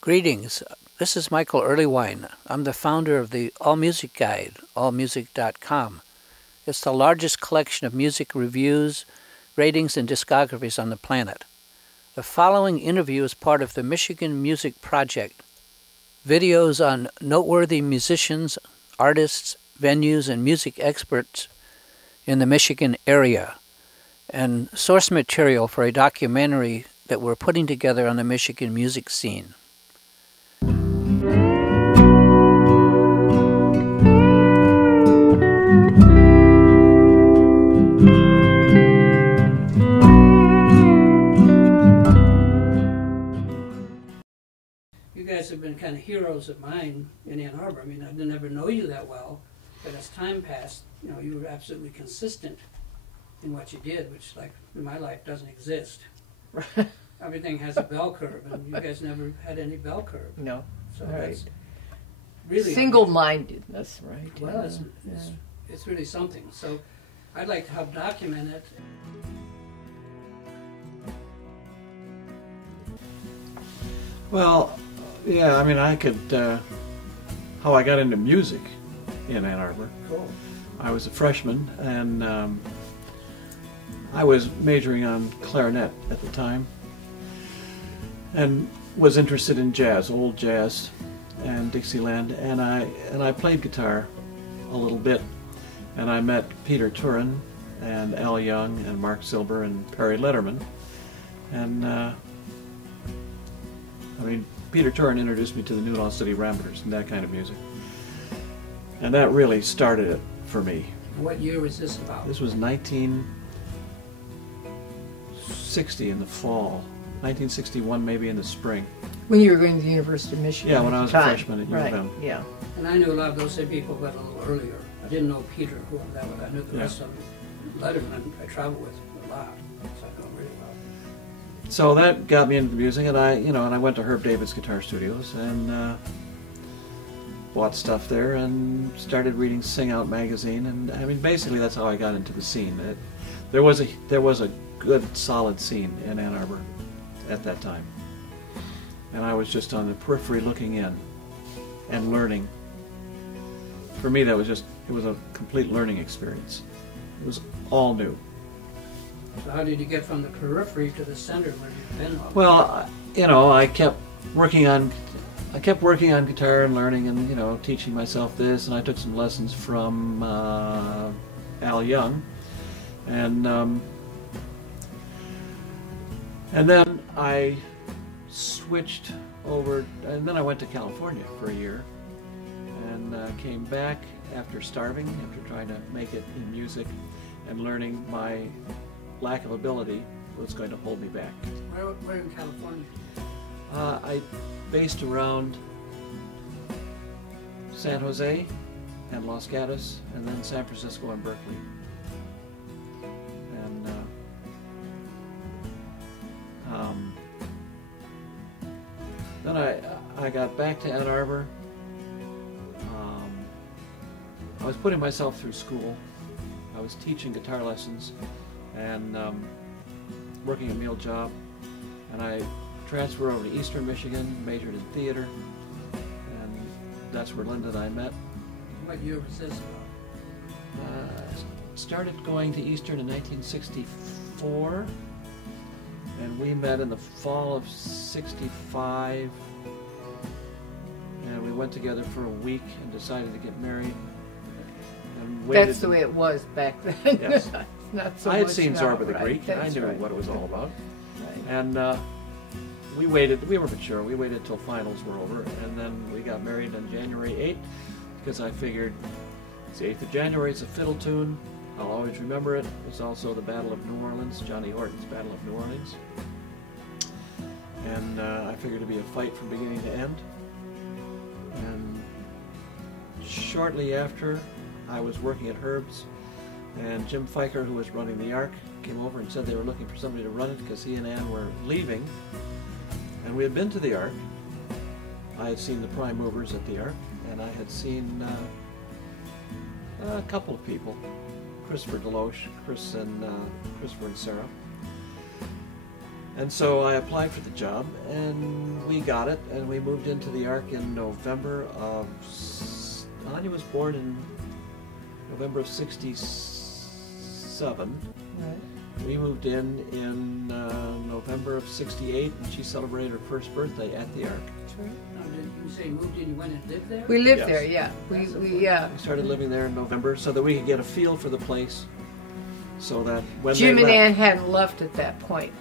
Greetings, this is Michael Erlewine. I'm the founder of the All Music Guide, allmusic.com. It's the largest collection of music reviews, ratings, and discographies on the planet. The following interview is part of the Michigan Music Project. Videos on noteworthy musicians, artists, venues, and music experts in the Michigan area, and source material for a documentary that we're putting together on the Michigan music scene. You guys have been kind of heroes of mine in Ann Arbor. I mean, I didn't ever know you that well, but as time passed, you know, you were absolutely consistent in what you did, which, like, in my life doesn't exist. Everything has a bell curve, and you guys never had any bell curve. No. So right. that's really single-mindedness, right? Well, it's really something. So I'd like to help document it. Well, yeah, I mean, I could, how I got into music in Ann Arbor. Cool. I was a freshman, and I was majoring on clarinet at the time, and was interested in jazz, old jazz, and Dixieland, and I played guitar a little bit, and I met Peter Turin, and Al Young, and Mark Silber, and Perry Letterman, and I mean, Peter Turin introduced me to the New Law City Ramblers and that kind of music, and that really started it for me. What year was this about? This was 1960 in the fall, 1961 maybe in the spring. When you were going to the University of Michigan. Yeah, when I was a freshman at U of M. Yeah. And I knew a lot of those same people, but a little earlier. I didn't know Peter, who that was. I knew the rest of them. Letterman, I traveled with a lot, so I know him really well. So that got me into the music, and I went to Herb David's Guitar Studios and bought stuff there and started reading Sing Out magazine, and I mean basically that's how I got into the scene. There was a good solid scene in Ann Arbor at that time, and I was just on the periphery looking in and learning. For me, it was a complete learning experience. It was all new. So how did you get from the periphery to the center where you've been all? Well, I kept working on guitar and learning and, teaching myself this, and I took some lessons from Al Young, and then I switched over, and then I went to California for a year, and came back after starving, after trying to make it in music, and learning my lack of ability was going to hold me back. Where in California? I based around San Jose and Los Gatos, and then San Francisco and Berkeley. And then I got back to Ann Arbor. I was putting myself through school. I was teaching guitar lessons and working a meal job, and I transferred over to Eastern Michigan, majored in theater, and that's where Linda and I met. What year was this about? Started going to Eastern in 1964, and we met in the fall of '65, and we went together for a week and decided to get married. And waited. That's the way it was back then. Yes. Not so I had much seen now, Zorba the right? Greek. That's I knew right. what it was all about. Right. And we waited. We were mature. We waited till finals were over, and then we got married on January 8th because I figured it's the 8th of January. It's a fiddle tune. I'll always remember it. It's also the Battle of New Orleans, Johnny Horton's Battle of New Orleans. And I figured it'd be a fight from beginning to end. And shortly after, I was working at Herb's, and Jim Fiker, who was running the Ark, came over and said they were looking for somebody to run it because he and Ann were leaving. And we had been to the Ark. I had seen the prime movers at the Ark, and I had seen a couple of people, Christopher Deloche, Christopher and Sarah. And so I applied for the job, and we got it, and we moved into the Ark in November of... Anya was born in November of 67. Right. We moved in November of 68, and she celebrated her first birthday at the Ark. That's right. Now, did you say moved in, you went and lived there? We lived Yes. there, yeah. We We started living there in November so that we could get a feel for the place, so that when Jim they and left, Ann hadn't left at that point.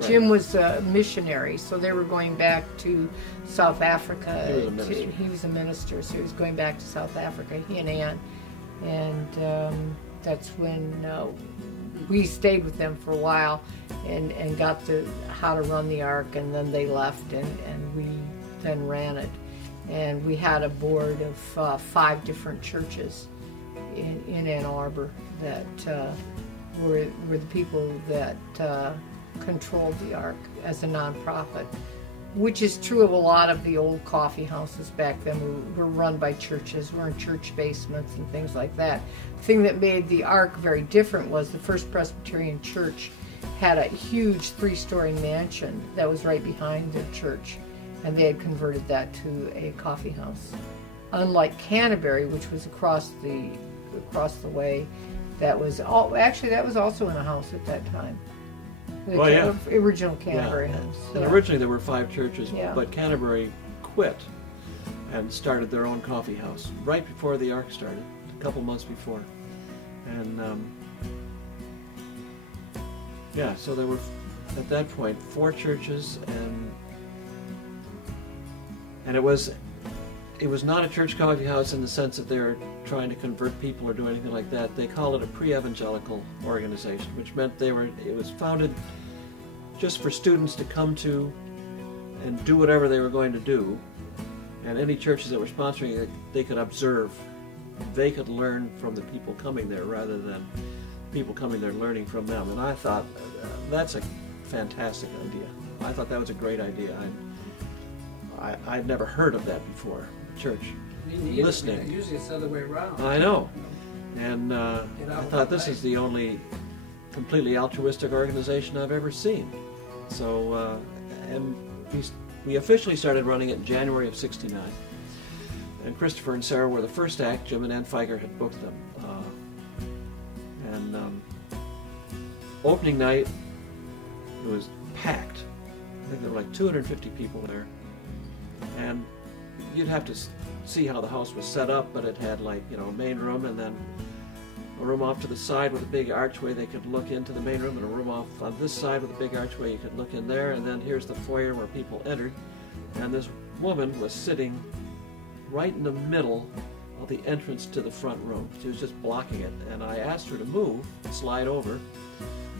Jim was a missionary, so they were going back to South Africa. He was a minister. He was a minister, so he was going back to South Africa, he and Ann. And that's when we stayed with them for a while and got to how to run the Ark, and then they left, and we then ran it. And we had a board of 5 different churches in Ann Arbor that were the people that controlled the Ark as a nonprofit, which is true of a lot of the old coffee houses back then. Were run by churches, were in church basements and things like that. The thing that made the Ark very different was the First Presbyterian Church had a huge 3-story mansion that was right behind the church, and they had converted that to a coffee house. Unlike Canterbury, which was across the way, that was also in a house at that time. The Oh, yeah. Original Canterbury Yeah. house. And Yeah. originally there were 5 churches, Yeah. but Canterbury quit and started their own coffee house right before the Ark started, a couple months before. And so there were at that point 4 churches, and it was not a church coffee house in the sense that they were trying to convert people or do anything like that. They call it a pre-evangelical organization, which meant it was founded just for students to come to and do whatever they were going to do. And any churches that were sponsoring it, they could observe. They could learn from the people coming there rather than people coming there learning from them. And I thought, that's a fantastic idea. I thought that was a great idea. I'd never heard of that before, church listening. Usually it's the other way around. I know. And I thought this is the only completely altruistic organization I've ever seen. So, and we officially started running it in January of '69. And Christopher and Sarah were the first act. Jim and Ann Feiger had booked them. Opening night, it was packed. I think there were like 250 people there. And you'd have to see how the house was set up, but it had a main room and then a room off to the side with a big archway they could look into the main room, and a room off on this side with a big archway you could look in there, and then here's the foyer where people entered. And this woman was sitting right in the middle of the entrance to the front room. She was just blocking it, and I asked her to move, slide over,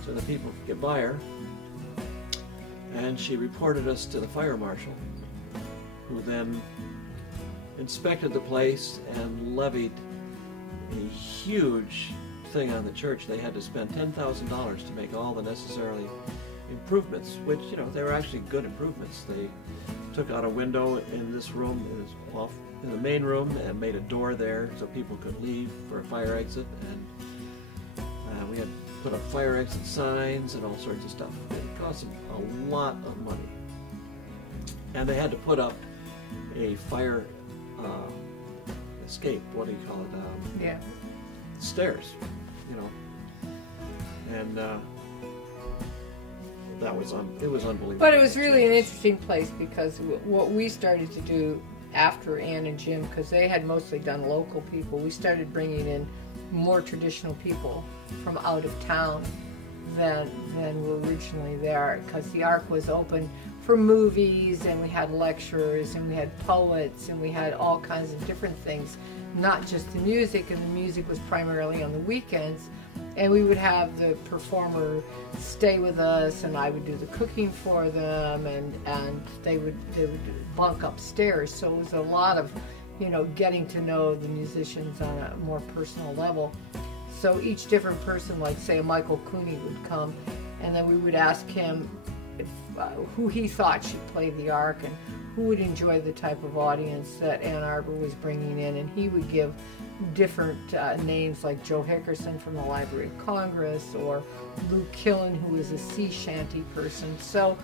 so that people could get by her. And she reported us to the fire marshal, who then inspected the place and levied a huge thing on the church. They had to spend $10,000 to make all the necessary improvements, which, they were actually good improvements. They took out a window in this room, in the main room, and made a door there so people could leave for a fire exit. And we had put up fire exit signs and all sorts of stuff. It cost them a lot of money. And they had to put up a fire escape, what do you call it? Stairs, and it was unbelievable. But it was really an interesting place because what we started to do after Ann and Jim, because they had mostly done local people, we started bringing in more traditional people from out of town than were originally there, because the Ark was open for movies, and we had lectures, and we had poets, and we had all kinds of different things, not just the music, and the music was primarily on the weekends. And we would have the performer stay with us, and I would do the cooking for them, and they would bunk upstairs. So it was a lot of, getting to know the musicians on a more personal level. So each different person, like say Michael Cooney would come, and then we would ask him who he thought should play the Ark and who would enjoy the type of audience that Ann Arbor was bringing in, and he would give different names like Joe Hickerson from the Library of Congress, or Lou Killen, who was a sea shanty person. So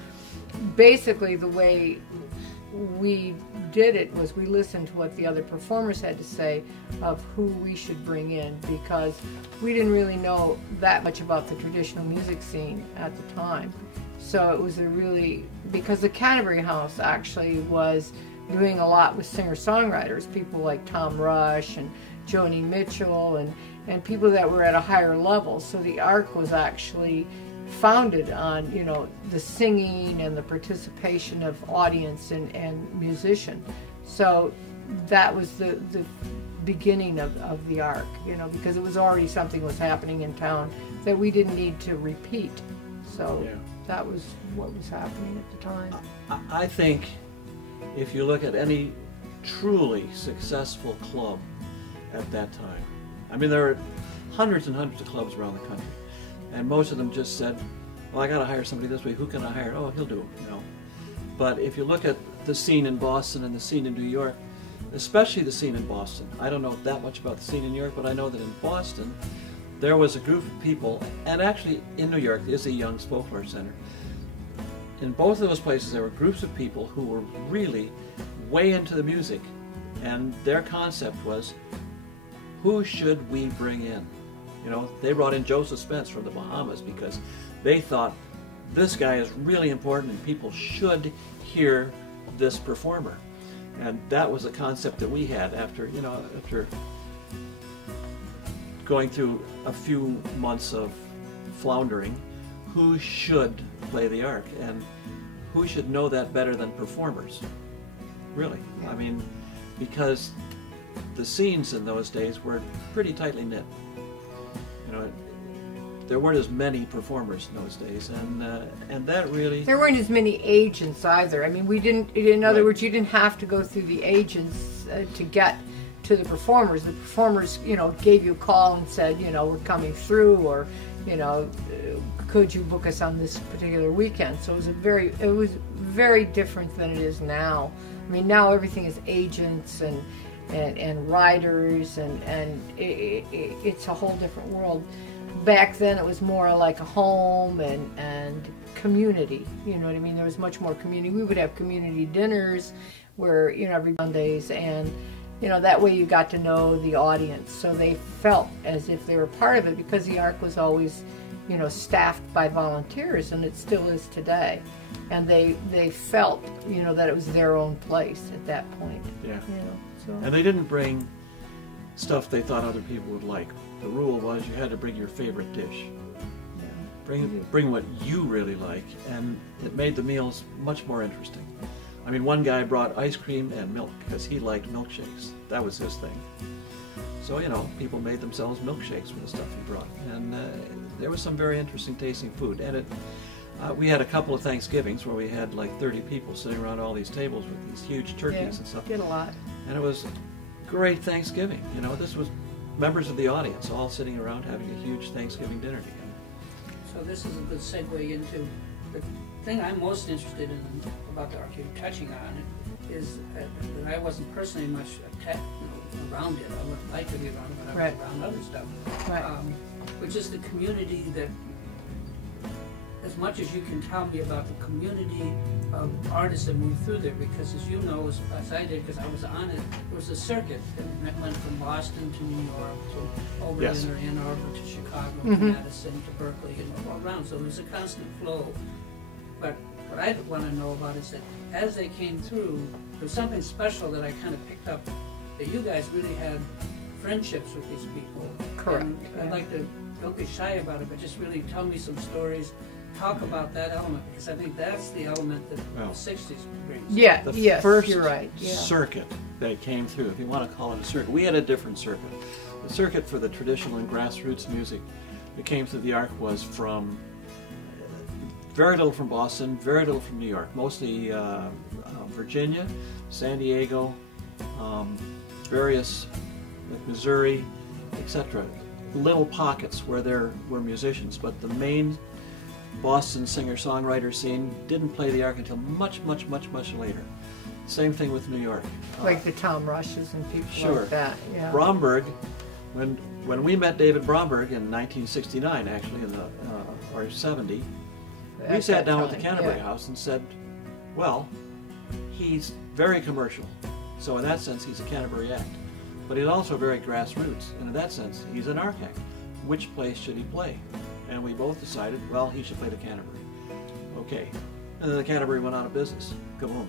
basically the way we did it was we listened to what the other performers had to say of who we should bring in, because we didn't really know that much about the traditional music scene at the time. So it was a really, because the Canterbury House actually was doing a lot with singer-songwriters, people like Tom Rush and Joni Mitchell, and people that were at a higher level. So the Ark was actually founded on, you know, the singing and the participation of audience and musician. So that was the beginning of the Ark, you know, because it was already something was happening in town that we didn't need to repeat. So yeah, that was what was happening at the time. I think if you look at any truly successful club at that time, I mean, there are hundreds and hundreds of clubs around the country, and most of them just said, well, I got to hire somebody this way. Who can I hire? Oh, he'll do it, you know. But if you look at the scene in Boston and the scene in New York, especially the scene in Boston, I don't know that much about the scene in New York, but I know that in Boston, there was a group of people, and actually in New York is a Young's Folklore Center. In both of those places, there were groups of people who were really way into the music, and their concept was, who should we bring in? You know, they brought in Joseph Spence from the Bahamas because they thought this guy is really important and people should hear this performer. And that was a concept that we had after, you know, after going through a few months of floundering. Who should play the Ark, and who should know that better than performers? Really, I mean, because the scenes in those days were pretty tightly knit. You know, there weren't as many performers in those days, and that really... There weren't as many agents either. I mean, we didn't, in other words, you didn't have to go through the agents to get to the performers. The performers, you know, gave you a call and said, you know, we're coming through, or, you know, could you book us on this particular weekend? So it was very different than it is now. I mean, now everything is agents and writers, and it's a whole different world. Back then it was more like a home and community, you know what I mean? There was much more community. We would have community dinners where, you know, every Mondays, and, you know, that way you got to know the audience. So they felt as if they were part of it, because the Ark was always, you know, staffed by volunteers, and it still is today. And they felt, you know, that it was their own place at that point. Yeah. You know, so. And they didn't bring stuff they thought other people would like. The rule was you had to bring your favorite dish. Yeah. Bring what you really like, and it made the meals much more interesting. I mean, one guy brought ice cream and milk because he liked milkshakes. That was his thing. So, you know, people made themselves milkshakes with the stuff he brought. And there was some very interesting tasting food. And we had a couple of Thanksgivings where we had like 30 people sitting around all these tables with these huge turkeys and stuff. Did a lot. And it was great Thanksgiving. You know, this was members of the audience all sitting around having a huge Thanksgiving dinner together. So this is a good segue into the thing I'm most interested in about the Ark, you're touching on it, is that I wasn't personally much around it. I would like to be around it, but I was around other stuff. Right. Which is the community that, as much as you can tell me about the community of artists that moved through there, because as you know, as I did, because I was on it, it was a circuit that went from Boston to New York, to Oberlin or Ann Arbor to Chicago, to Madison, to Berkeley, and all around. So it was a constant flow. But what I want to know about is that as they came through, there was something special that I kind of picked up, that you guys really had friendships with these people. Correct. And I'd like to, don't be shy about it, but just really tell me some stories. Talk about that element, because I think that's the element that the 60s brings. Yeah, the first you're right. Yeah. circuit that came through, if you want to call it a circuit, we had a different circuit. The circuit for the traditional and grassroots music that came through the Ark was from very little from Boston, very little from New York, mostly Virginia, San Diego, various, like Missouri, etc. Little pockets where there were musicians, but the main Boston singer-songwriter scene didn't play the Ark until much, much, much, much later. Same thing with New York. Like the Tom Rushes and people Sure. like that. Yeah. Bromberg, when we met David Bromberg in 1969, actually, or 70, we At sat that down with time, the Canterbury yeah. House and said, well, he's very commercial, so in that sense he's a Canterbury act. But he's also very grassroots, and in that sense he's an arc act. Which place should he play? And we both decided, well, he should play the Canterbury. Okay. And then the Canterbury went out of business. Kaboom.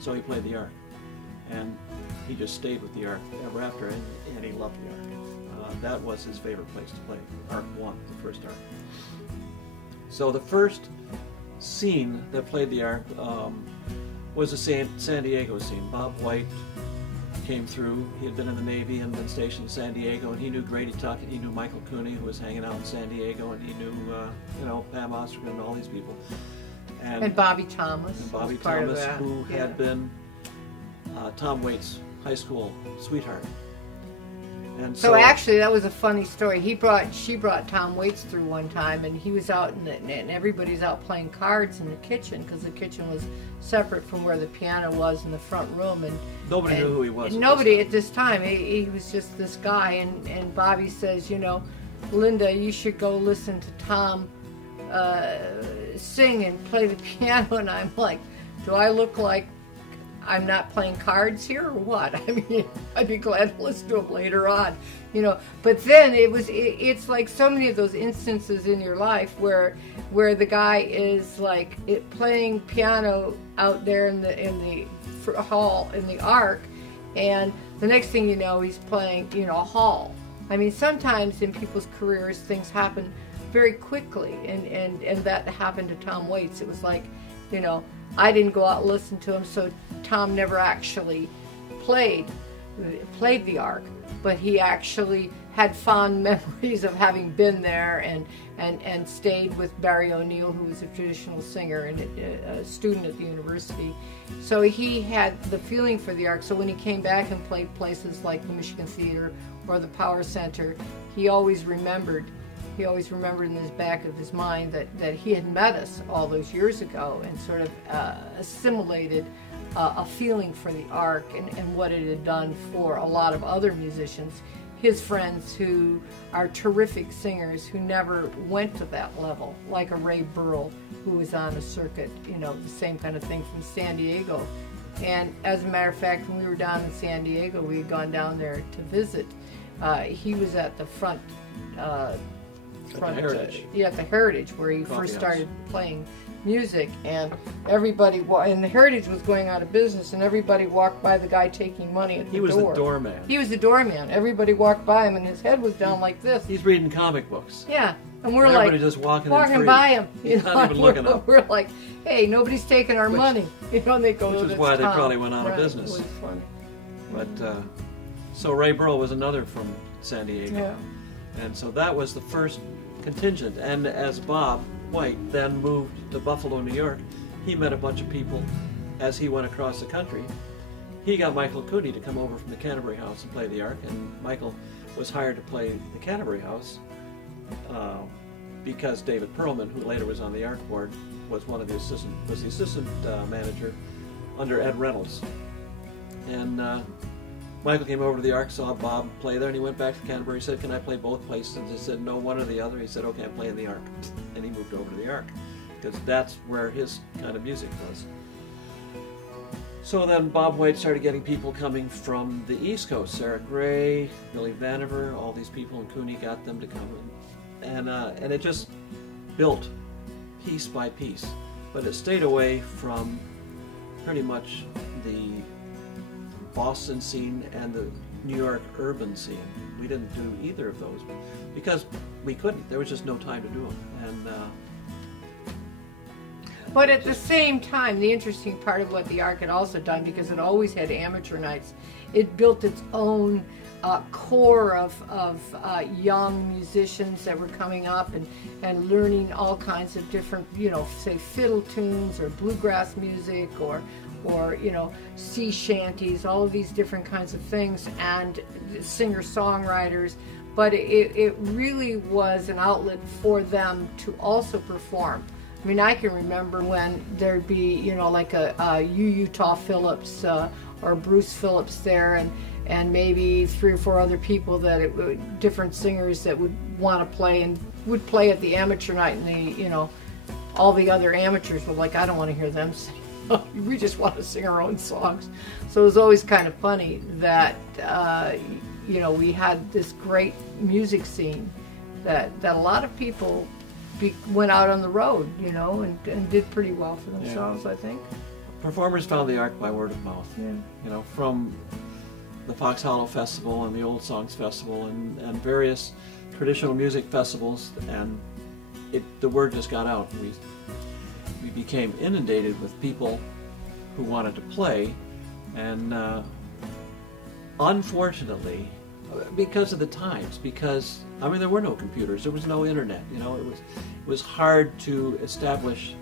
So he played the Ark. And he just stayed with the Ark ever after, and he loved the Ark. That was his favorite place to play. Ark 1, the first Ark. So the first scene that played the Ark was the San Diego scene. Bob White came through. He had been in the Navy and been stationed in San Diego, and he knew Grady Tuckett, he knew Michael Cooney, who was hanging out in San Diego, and he knew, Pam Ostergren and all these people. And Bobby Thomas. And Bobby was part of Thomas, that. who Yeah. had been Tom Waits' high school sweetheart. And So actually, that was a funny story. She brought Tom Waits through one time, and he was out and everybody's out playing cards in the kitchen because the kitchen was separate from where the piano was in the front room, and nobody knew who he was. Nobody at this time. He was just this guy, and Bobby says, Linda, you should go listen to Tom sing and play the piano. And I'm like, do I look like I'm not playing cards here or what? I mean, I'd be glad to listen to him later on, But then it's like so many of those instances in your life where the guy is like playing piano out there in the hall in the Ark, and the next thing you know, he's playing, a hall. I mean, sometimes in people's careers things happen very quickly, and that happened to Tom Waits. It was like, I didn't go out and listen to him, so Tom never actually played the Ark, but he actually had fond memories of having been there and stayed with Barry O'Neill, who was a traditional singer and a student at the university. So he had the feeling for the Ark. So when he came back and played places like the Michigan Theater or the Power Center, he always remembered in the back of his mind that he had met us all those years ago and sort of assimilated a feeling for the Ark and what it had done for a lot of other musicians, his friends who are terrific singers who never went to that level, like a Ray Burrell, who was on a circuit, the same kind of thing from San Diego. And as a matter of fact, when we were down in San Diego, we had gone down there to visit. He was at the front Heritage. At the Heritage, where he Coffee first house. started playing music, and everybody and the Heritage was going out of business, and everybody walked by the guy taking money at the door. He was the doorman. He was the doorman. Everybody walked by him, and his head was down like this. He's reading comic books. Yeah, and we're Everybody like just walking free. by him. He's not even looking up. We're like, hey, nobody's taking our money. And they go. Which is "That's why they Tom." probably went out of Right, business. It was funny. But so Ray Burrell was another from San Diego. Yeah. And so that was the first contingent. And as Bob White then moved to Buffalo, New York, he met a bunch of people as he went across the country. He got Michael Cooney to come over from the Canterbury House and play the Ark, and Michael was hired to play the Canterbury House because David Perlman, who later was on the Ark board, was the assistant manager under Ed Reynolds. And Michael came over to the Ark, saw Bob play there, and he went back to Canterbury. He said, "Can I play both places?" And he said, "No, one or the other." He said, "Okay, I'm playing the Ark." And he moved over to the Ark, because that's where his kind of music was. So then Bob White started getting people coming from the East Coast. Sarah Gray, Billy Vanover, all these people, and Cooney got them to come in. And it just built piece by piece. But it stayed away from pretty much the Boston scene and the New York urban scene. We didn't do either of those because we couldn't. There was just no time to do them. And But at the same time, the interesting part of what the Ark had also done, because it always had amateur nights, it built its own core of young musicians that were coming up and learning all kinds of different, say fiddle tunes or bluegrass music or sea shanties, all of these different kinds of things, and singer-songwriters. But it really was an outlet for them to also perform. I mean, I can remember when there'd be, you know, like a Utah Phillips or Bruce Phillips there, and maybe 3 or 4 other people different singers that would want to play and would play at the amateur night, and you know, all the other amateurs were like, I don't want to hear them sing. We just want to sing our own songs. So it was always kind of funny that, you know, we had this great music scene that a lot of people went out on the road, you know, and did pretty well for themselves, I think. Performers found the Ark by word of mouth. Yeah. You know, from the Fox Hollow Festival and the Old Songs Festival and various traditional music festivals, and the word just got out. We became inundated with people who wanted to play, and unfortunately, because of the times, because I mean there were no computers, there was no internet, you know, it was hard to establish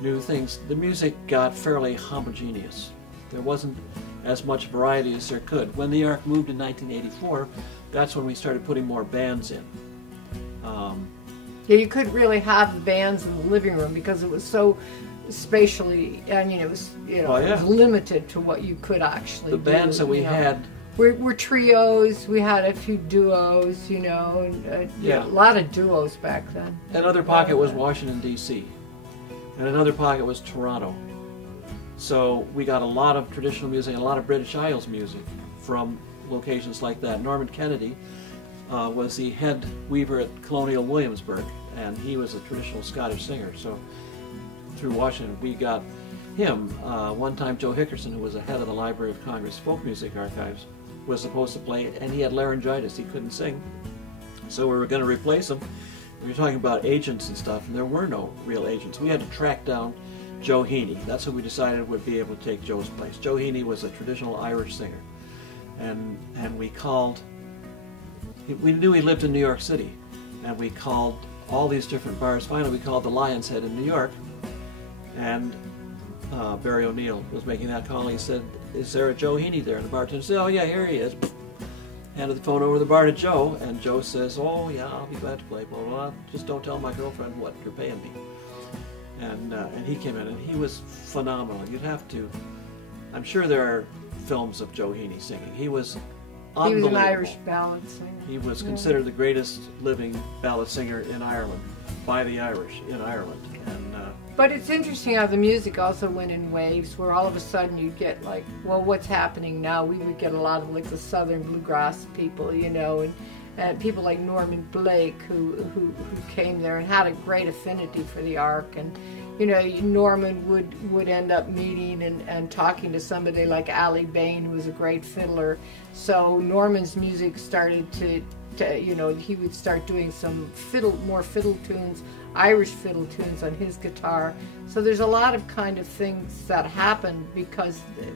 new things. The music got fairly homogeneous. There wasn't as much variety as there could. When the Ark moved in 1984, that's when we started putting more bands in. Yeah, you couldn't really have the bands in the living room because it was so spatially, I mean, it was, you know, it was limited to what you could actually do. The bands that we had were trios. We had a few duos, you know, and a lot of duos back then. Another pocket was Washington, D.C., and another pocket was Toronto. So we got a lot of traditional music and a lot of British Isles music from locations like that. Norman Kennedy was the head weaver at Colonial Williamsburg, and he was a traditional Scottish singer. So through Washington, we got him. One time, Joe Hickerson, who was the head of the Library of Congress Folk Music Archives, was supposed to play, and he had laryngitis. He couldn't sing, so we were going to replace him. We were talking about agents and stuff, and there were no real agents. We had to track down Joe Heaney. That's who we decided would be able to take Joe's place. Joe Heaney was a traditional Irish singer, and we called. We knew he lived in New York City, and we called all these different bars. Finally, we called the Lion's Head in New York, and Barry O'Neill was making that call. He said, "Is there a Joe Heaney there?" And the bartender said, "Oh yeah, here he is." Handed the phone over the bar to Joe, and Joe says, "Oh yeah, I'll be glad to play. Blah, blah, blah. Just don't tell my girlfriend what you're paying me." And he came in, and he was phenomenal. You'd have to. I'm sure there are films of Joe Heaney singing. He was unbelievable. He was an Irish ballad singer. He was considered the greatest living ballad singer in Ireland by the Irish in Ireland. And but it's interesting how the music also went in waves, where all of a sudden you'd get like, well, what's happening now? We would get a lot of like the Southern bluegrass people, you know, and people like Norman Blake who came there and had a great affinity for the Ark. And you know, Norman would end up meeting and talking to somebody like Ali Bain, who was a great fiddler. So Norman's music started to you know, he would start doing some more fiddle tunes, Irish fiddle tunes on his guitar. So there's a lot of kind of things that happened because the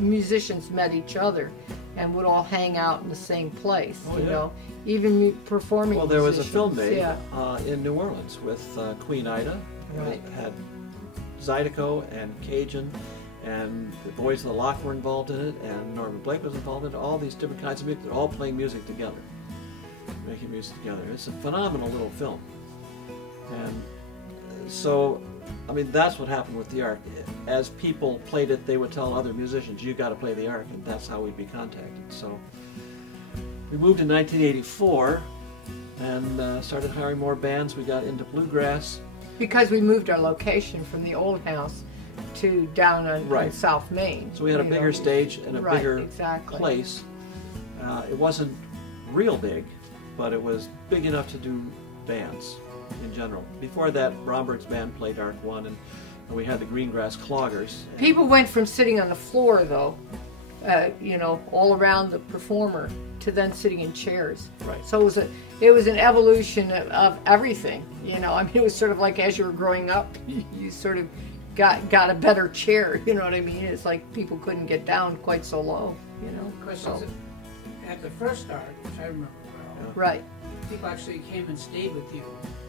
musicians met each other and would all hang out in the same place, you know, even performing. Well, there was a musicians. film made in New Orleans with Queen Ida. Right. It had Zydeco and Cajun, and the Boys of the Loch were involved in it, and Norman Blake was involved in it. All these different kinds of music, they're all playing music together, making music together. It's a phenomenal little film. And so, I mean, that's what happened with the Ark. As people played it, they would tell other musicians, "You got to play the Ark," and that's how we'd be contacted. So we moved in 1984 and started hiring more bands. We got into bluegrass. Because we moved our location from the old house to down on South Main. So we had a bigger stage and a bigger place. It wasn't real big, but it was big enough to do bands in general. Before that, Bromberg's band played Ark 1, and we had the Greengrass Cloggers. People went from sitting on the floor, though, you know, all around the performer, to then sitting in chairs. Right. So it was an evolution of everything. You know, I mean, it was sort of like as you were growing up, you sort of got a better chair. You know what I mean? It's like people couldn't get down quite so low. You know. Of course, at the first Ark, which I remember well, right. People actually came and stayed with you.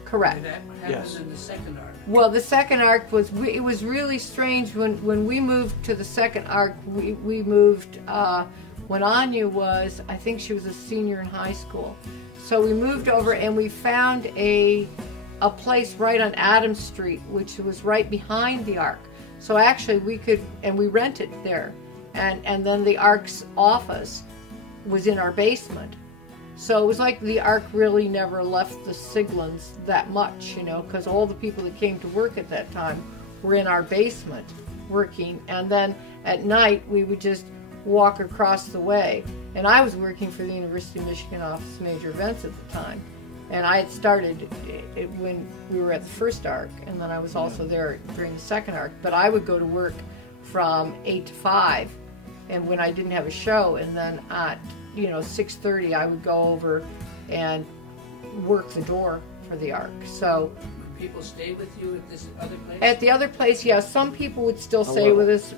Correct. Did that happen in the second Ark? Well, the second Ark was, it was really strange when we moved to the second Ark. We moved when Anya was, I think she was a senior in high school. So we moved over and we found a a place right on Adams Street, which was right behind the Ark. So actually we could, and we rented there. And then the Ark's office was in our basement. So it was like the Ark really never left the Siglins that much, you know, because all the people that came to work at that time were in our basement working. And then at night we would just walk across the way. And I was working for the University of Michigan Office of Major Events at the time. And I had started when we were at the first Ark, and then I was also there during the second Ark. But I would go to work from 8 to 5, and when I didn't have a show, and then at 6:30 I would go over and work the door for the Ark. So people stay with you at this other place? At the other place, yeah, some people would still stay with us.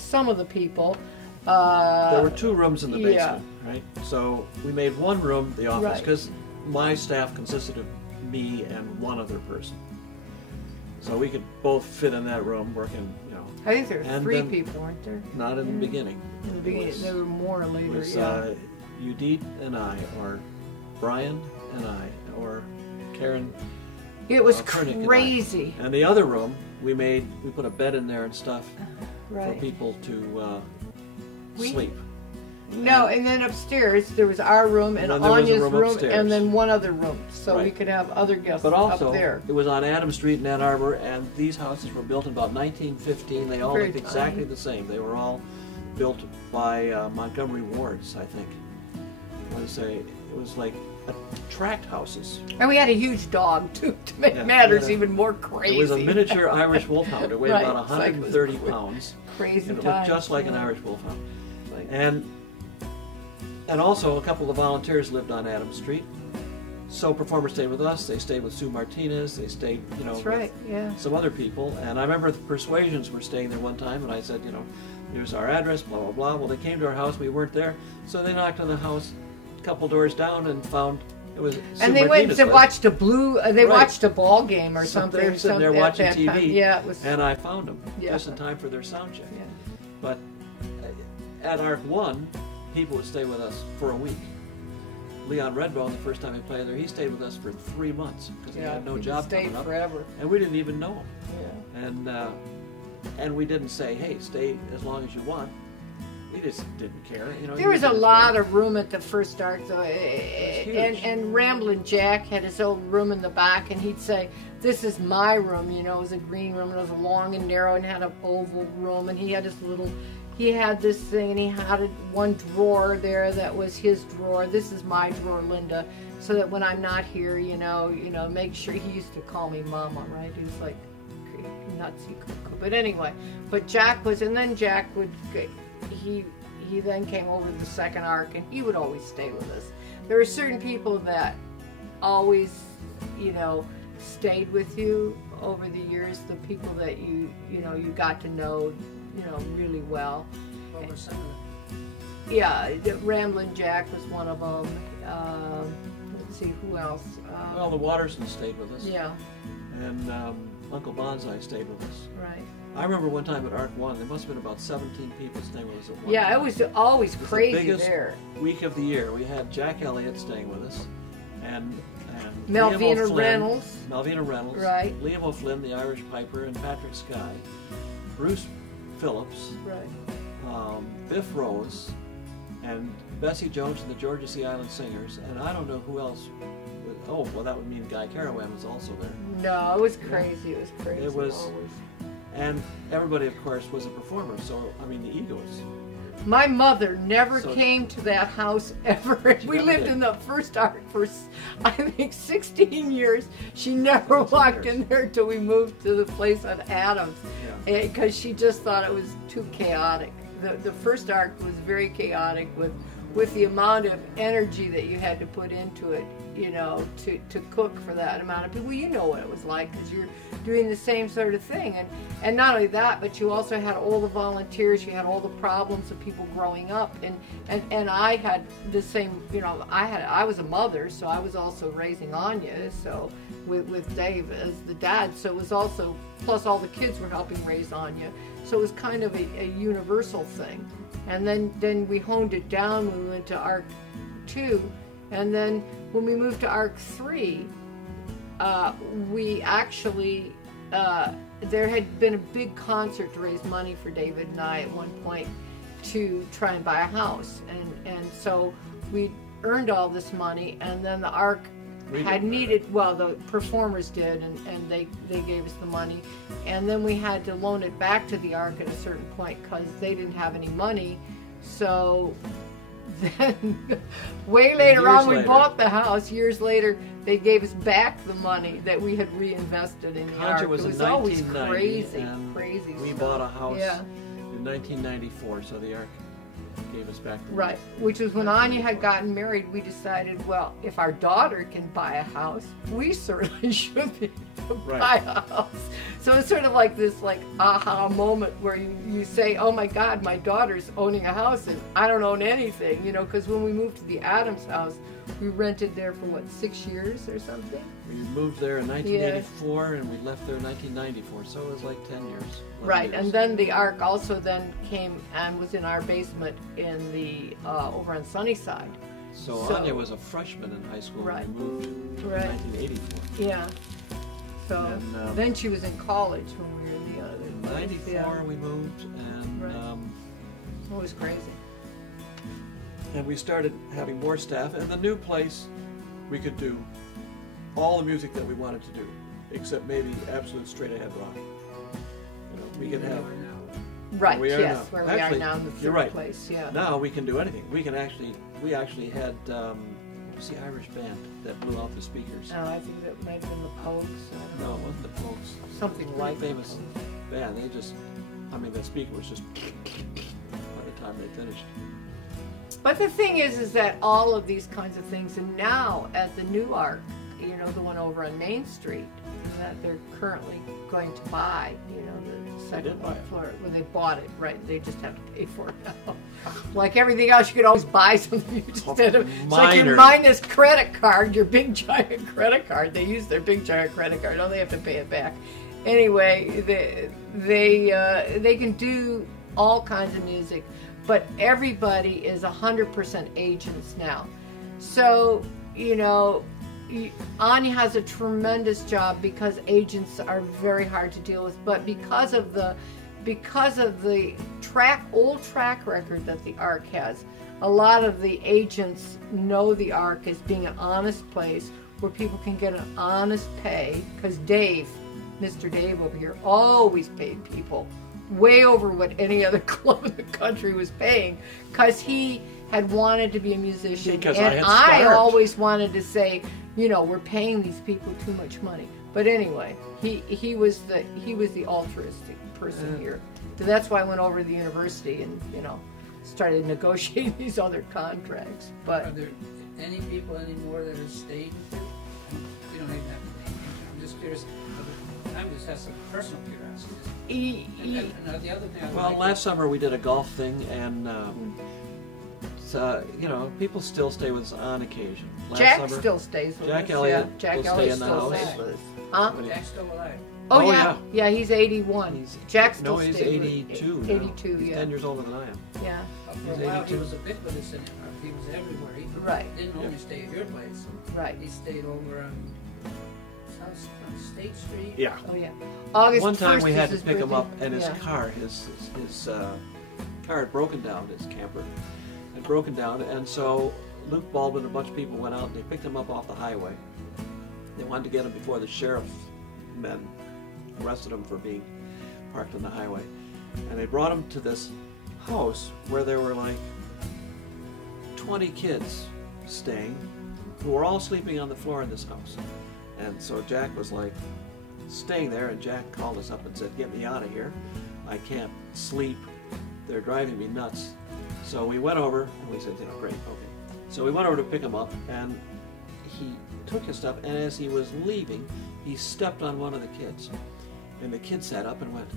Some of the people. There were 2 rooms in the basement, yeah. right? So we made one room the office because my staff consisted of me and one other person. So we could both fit in that room working, I think there were 3 people, weren't there? Not in the beginning. In the beginning, there were more later, It was Udit and I, or Brian and I, or Karen. It was Koenig crazy. And the other room, we put a bed in there and stuff for Right. people to sleep. No, and then upstairs there was our room and then there was a Anya's room room, upstairs. and then one other room, so we Right. could have other guests But also, up there. it was on Adams Street in Ann Arbor, and these houses were built in about 1915. They all Very looked exactly tiny. the same. They were all built by Montgomery Wards, I think. I want to say it was like tract houses. And we had a huge dog too, to make Yeah, matters we had even more crazy. It was a miniature Irish wolfhound. It weighed Right, about it's like it was 130 pounds. Crazy And it times, looked just like an yeah. Irish wolfhound. And also, a couple of the volunteers lived on Adams Street. So performers stayed with us. They stayed with Sue Martinez. They stayed, That's right, yeah. with some other people. And I remember the Persuasions were staying there one time, and I said, here's our address, blah, blah, blah. Well, they came to our house. We weren't there. So they knocked on the house a couple doors down and found it was Sue And they Martinez went and watched Right. watched a ball game or So something. they were sitting there at watching that TV, time. Yeah, it was. and I found them Yeah. just in time for their sound check. Yeah. But at Arc 1, people would stay with us for a week. Leon Redbone, the first time he played there, he stayed with us for 3 months because he had no job stayed coming up, forever. and we didn't even know him. Yeah. And we didn't say, "Hey, stay as long as you want." We just didn't care. There was a lot of room at the first Ark, though, and Ramblin' Jack had his own room in the back, and he'd say, "This is my room." It was a green room, and it was long and narrow, and had an oval room, and he had this thing, and he had one drawer there that was his drawer. This is my drawer, Linda, so that when I'm not here, make sure. He used to call me Mama, right? He was like nuts, but anyway. But Jack was, and then Jack would. He then came over to the second Ark, and he would always stay with us. There are certain people that always, stayed with you over the years. The people that you got to know, really well. What were some of them? Yeah, Ramblin' Jack was one of them. Let's see, who else? Well, the Wattersons stayed with us. Yeah. And Uncle Bonsai stayed with us. Right. I remember one time at Arc 1, there must have been about 17 people staying with us at one Yeah, time. it was always It was crazy the biggest there. week of the year. We had Jack Elliott staying with us, and Malvina Liam O'Flynn, Reynolds. Malvina Reynolds, Right. Liam O'Flynn, the Irish piper, and Patrick Skye, Bruce Phillips, Right. Biff Rose, and Bessie Jones and the Georgia Sea Island Singers, and I don't know who else. Oh, well, that would mean Guy Carawan was also there. No, it was crazy. It was crazy. It was- always. And everybody, of course, was a performer, so, I mean, the egos. My mother never So- came to that house ever. We never lived did. in the first Ark for, I think, 16 years. She never 16 walked years. in there till we moved to the place on Adams, Yeah. because she just thought it was too chaotic. The first Ark was very chaotic with the amount of energy that you had to put into it, to cook for that amount of people. You know what it was like, because you're doing the same sort of thing. And not only that, but you also had all the volunteers, you had all the problems of people growing up. And I had the same, I was a mother, so I was also raising Anya, so with Dave as the dad. So it was also, plus all the kids were helping raise Anya. So it was kind of a universal thing. And then we honed it down when we went to Arc 2. And then when we moved to Arc 3, we actually, there had been a big concert to raise money for David and I at one point to try and buy a house. And so we earned all this money, and then the Ark had needed, well, the performers did, and they gave us the money. And then we had to loan it back to the Ark at a certain point because they didn't have any money. So then way later on, we bought the house. Years later, they gave us back the money that we had reinvested in the Ark. It was always crazy. We bought a house in 1994, so the Ark gave us back the money. Right, which was when Anya had gotten married. We decided, well, if our daughter can buy a house, we certainly should be able to buy a house. So it's sort of like this aha moment where you say, oh my God, my daughter's owning a house and I don't own anything, you know, because when we moved to the Adams house, we rented there for what, 6 years or something? We moved there in 1984 and we left there in 1994, so it was like 10 years. Right, years. And then the Ark also then came and was in our basement in the over on Sunnyside. So Anya was a freshman in high school when we moved in 1984. Yeah. So and, then she was in college when we were in the other. 94 we moved, and it was crazy. And we started having more staff, and the new place we could do all the music that we wanted to do, except maybe absolute straight ahead rock. You know, we could have. Right. Where we are now in the third place. Yeah. Now we can do anything. We actually had what's the Irish band that blew out the speakers? Oh, I think that might have been the Pogues. No, it wasn't the Pogues. Something like famous band. They just, I mean, the speaker was just by the time they finished. But the thing is that all of these kinds of things, and now at the new Ark, you know, the one over on Main Street, that they're currently going to buy, you know, the second floor. Well, they bought it, right? They just have to pay for it now. Like everything else, you could always buy something. You just it's like you mine this credit card, your big giant credit card. They use their big giant credit card. Oh, they have to pay it back. Anyway, they can do all kinds of music, but everybody is 100% agents now. So, you know, Anya has a tremendous job because agents are very hard to deal with, but because of the old track record that the Ark has, a lot of the agents know the Ark as being an honest place where people can get an honest pay, because Mr. Dave over here, always paid people way over what any other club in the country was paying, because he had wanted to be a musician, and I always wanted to say, you know, we're paying these people too much money. But anyway, he was the altruistic person here. So that's why I went over to the university and, you know, started negotiating these other contracts. But are there any people anymore that are staying with you? You don't even have to name names. I'm just curious. I just have some personal curiosity. And the other thing last summer we did a golf thing, and you know, people still stay with us on occasion. Jack still stays with us. Jack Elliott Jack will stay in the house. Stays with us. Huh? Jack's still alive. Oh yeah, he's 81. Jack still he's stays 82 with 82, He's 10 years older than I am. Yeah. For a while he was ubiquitous in it. He was everywhere. He didn't only stay at your place. Right. He stayed over on State Street. Yeah. Oh yeah. August One time 1st we had to pick him birthday. up, and his car, his car had broken down. His camper had broken down, and so Luke Baldwin and a bunch of people went out and they picked him up off the highway. They wanted to get him before the sheriff's men arrested him for being parked on the highway, and they brought him to this house where there were like 20 kids staying, who were all sleeping on the floor in this house. And so Jack was like staying there, and Jack called us up and said, "Get me out of here. I can't sleep. They're driving me nuts." So we went over, and we said, you know, great, okay. So we went over to pick him up, and he took his stuff, and as he was leaving, he stepped on one of the kids. And the kid sat up and went,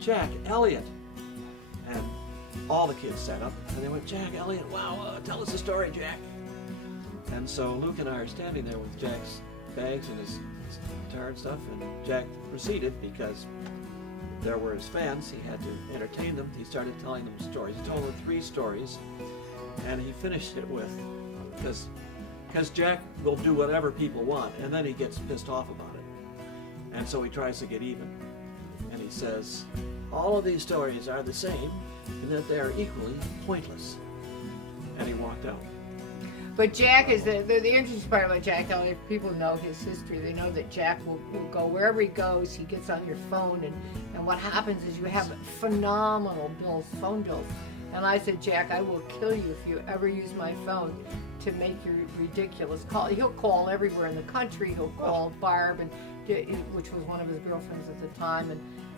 "Jack Elliott." And all the kids sat up, and they went, "Jack Elliott, wow, tell us the story, Jack." And so Luke and I are standing there with Jack's bags and his guitar and stuff, and Jack proceeded, because there were his fans, he had to entertain them. He started telling them stories. He told them 3 stories, and he finished it with, because Because Jack will do whatever people want, and then he gets pissed off about it. And so he tries to get even. And he says, all of these stories are the same in that they are equally pointless. And he walked out. But Jack is the interesting part about Jack. If people know his history, they know that Jack will go wherever he goes. He gets on your phone, and what happens is you have phenomenal phone bills. And I said, Jack, I will kill you if you ever use my phone to make your ridiculous call. He'll call everywhere in the country. He'll call Barb, which was one of his girlfriends at the time,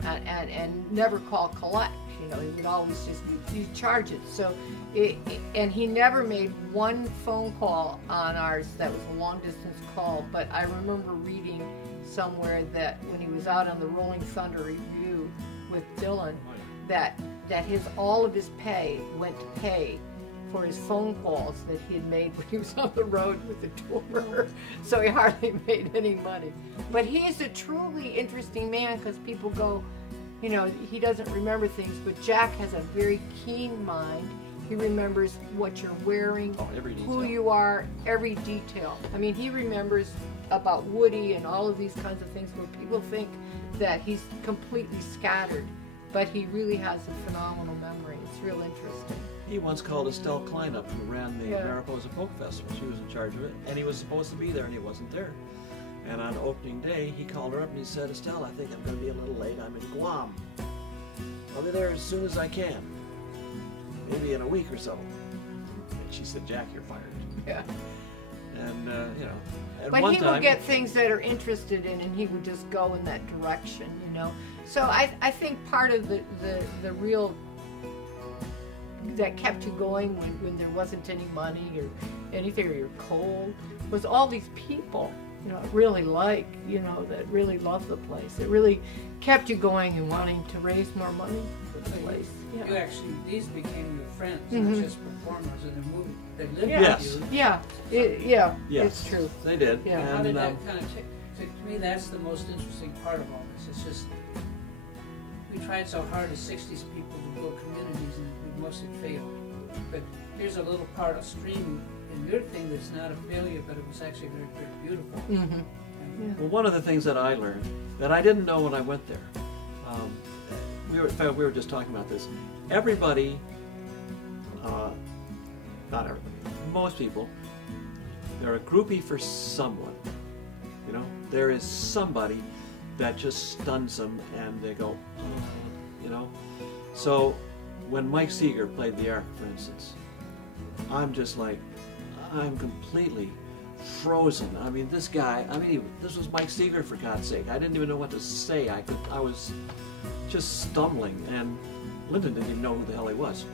and never call collect. You know, he would always just charge it. So, and he never made one phone call on ours that was a long distance call. But I remember reading somewhere that when he was out on the Rolling Thunder review with Dylan, that all of his pay went to pay for his phone calls that he had made when he was on the road with the tour. So he hardly made any money. But he is a truly interesting man, because people go, you know, he doesn't remember things, but Jack has a very keen mind. He remembers what you're wearing, who you are, every detail. I mean, he remembers about Woody and all of these kinds of things where people think that he's completely scattered, but he really has a phenomenal memory. It's real interesting. He once called Estelle Klein up, who ran the Mariposa Folk Festival. She was in charge of it, and he was supposed to be there, and he wasn't there. And on opening day, he called her up and he said, Estelle, I think I'm going to be a little late. I'm in Guam. I'll be there as soon as I can. Maybe in a week or so. And she said, Jack, you're fired. Yeah. And, you know, at but one he time, would get things that are interested in, and he would just go in that direction, you know. So I think part of the real that kept you going when there wasn't any money or anything, or you're cold, was all these people, you know, really that really loved the place. It really kept you going and wanting to raise more money for the place. Yeah. You actually, these became your friends, Mm-hmm. not just performers in the movie. They lived Yes. with you. Yeah, yes, it's true. They did. Yeah. How And, did that kind of to me, that's the most interesting part of all this. It's just, we tried so hard as 60s people to build communities, and we mostly failed. But here's a little part of stream in your thing that's not a failure, but it was actually very, very beautiful. Mm-hmm. And well, one of the things that I learned that I didn't know when I went there, we were just talking about this. Everybody, not everybody, most people, they're a groupie for someone. You know, there is somebody that just stuns them, and they go, oh, you know. So when Mike Seeger played the Ark, for instance, I'm just like, I'm completely frozen. I mean, this guy, this was Mike Seeger, for God's sake. I didn't even know what to say. I was just stumbling, and Linda didn't even know who the hell he was.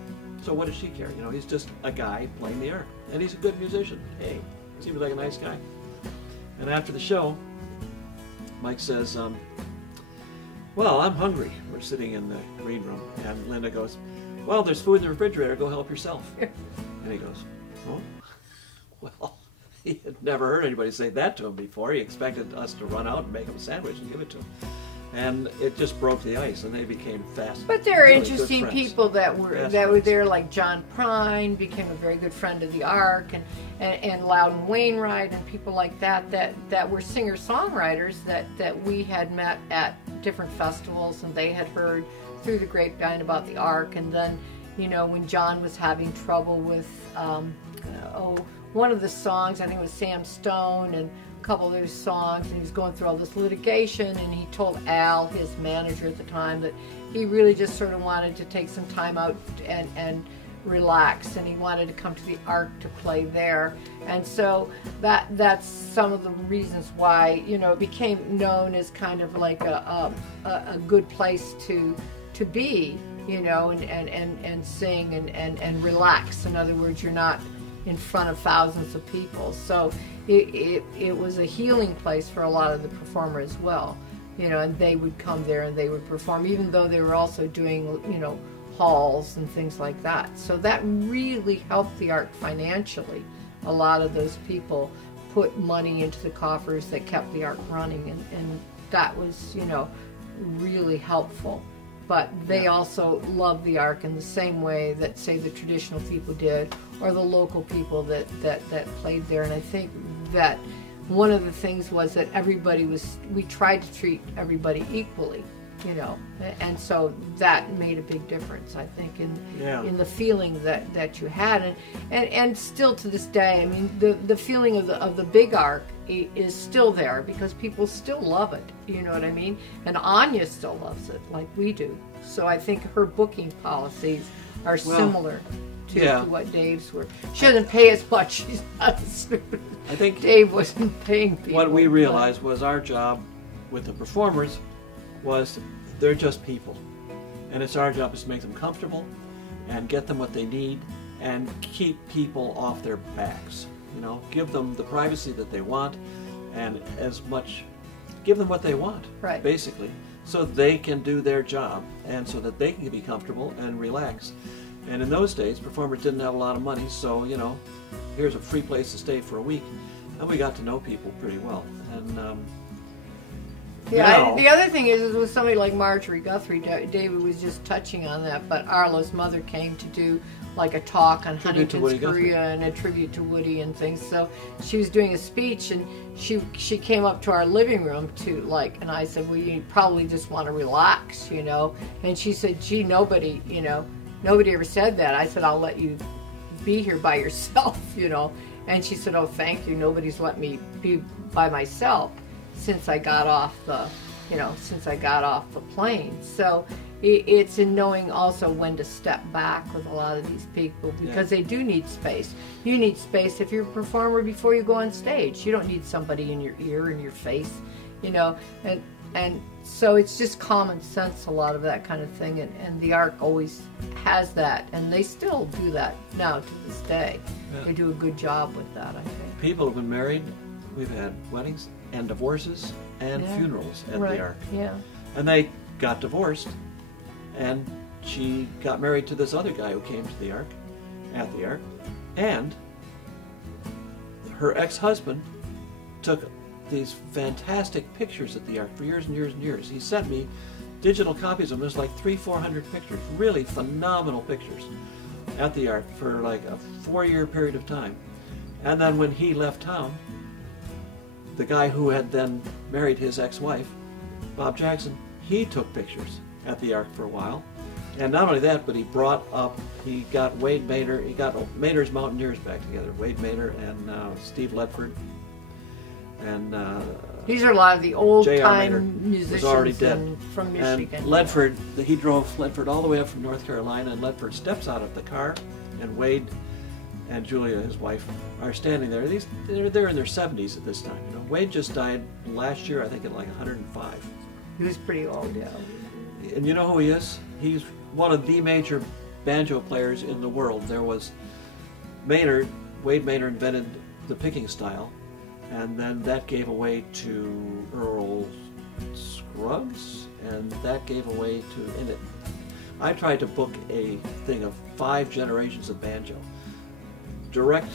So what does she care? You know, he's just a guy playing the Ark, and he's a good musician. Hey, seems like a nice guy. And after the show, Mike says, well, I'm hungry. We're sitting in the green room, and Linda goes, well, there's food in the refrigerator. Go help yourself. And he goes, oh, well, he had never heard anybody say that to him before. He expected us to run out and make him a sandwich and give it to him. And it just broke the ice, and they became fast. But there are really interesting people that were there, like John Prine became a very good friend of the Ark, and Loudon Wainwright, and people like that were singer-songwriters that we had met at different festivals, and they had heard through the grapevine about the Ark. And then, you know, when John was having trouble with one of the songs, I think it was Sam Stone, and a couple of those songs, and he was going through all this litigation, and he told Al, his manager at the time, that he really just sort of wanted to take some time out and relax, and he wanted to come to the Ark to play there. And so that's some of the reasons why, you know, it became known as kind of like a good place to be, you know, and sing and relax. In other words, you're not in front of thousands of people. So it was a healing place for a lot of the performers as well, you know, and they would come there and they would perform, even though they were also doing, you know, halls and things like that. So that really helped the Ark financially. A lot of those people put money into the coffers that kept the Ark running, and that was, you know, really helpful. but they also love the Ark in the same way that, say, the traditional people did, or the local people that played there. And I think that one of the things was that we tried to treat everybody equally, you know, and so that made a big difference, I think, in the feeling that you had, and still to this day, I mean, the feeling of the big Ark is still there because people still love it, you know what I mean? And Anya still loves it like we do. So I think her booking policies are similar to what Dave's were. She doesn't pay as much. She's not as stupid. I think Dave wasn't paying people. What we realized was our job with the performers was they're just people. And it's our job is to make them comfortable and get them what they need and keep people off their backs. You know, give them the privacy that they want and give them what they want, basically, so they can do their job and so that they can be comfortable and relax. And in those days, performers didn't have a lot of money, so, you know, here's a free place to stay for a week. And we got to know people pretty well. And the other thing is with somebody like Marjorie Guthrie, David was just touching on that, but Arlo's mother came to do like a talk on Huntington's Korea and a tribute to Woody and things. So she was doing a speech, and she came up to our living room and I said, well, you probably just want to relax, you know. And she said, gee, nobody ever said that. I said, I'll let you be here by yourself, you know. And she said, oh, thank you. Nobody's let me be by myself since I got off the plane. So it's in knowing also when to step back with a lot of these people, because they do need space. You need space if you're a performer before you go on stage. You don't need somebody in your ear, in your face, you know. And so it's just common sense, a lot of that kind of thing, and the Ark always has that, and they still do that now to this day. They do a good job with that, I think. People have been married. We've had weddings and divorces and funerals at the Ark. Yeah. And they got divorced, and she got married to this other guy who came to the Ark, at the Ark, and her ex-husband took these fantastic pictures at the Ark for years and years and years. He sent me digital copies of them. There's like 300-400 pictures, really phenomenal pictures at the Ark for like a 4-year period of time. And then when he left town, the guy who had then married his ex-wife, Bob Jackson, he took pictures at the Ark for a while. And not only that, but he got Wade Maynard, he got Maynard's Mountaineers back together, Wade Maynard and Steve Ledford. And these are a lot of the old-time musicians was already dead. From Michigan. And Ledford, he drove Ledford all the way up from North Carolina, and Ledford steps out of the car, and Wade and Julia, his wife, are standing there. They're in their 70s at this time. You know, Wade just died last year, I think, at like 105. He was pretty old, yeah. And you know who he is? He's one of the major banjo players in the world. There was Wade Maynard invented the picking style, and then that gave away to Earl Scruggs, and that gave away to... I tried to book a thing of 5 generations of banjo. Direct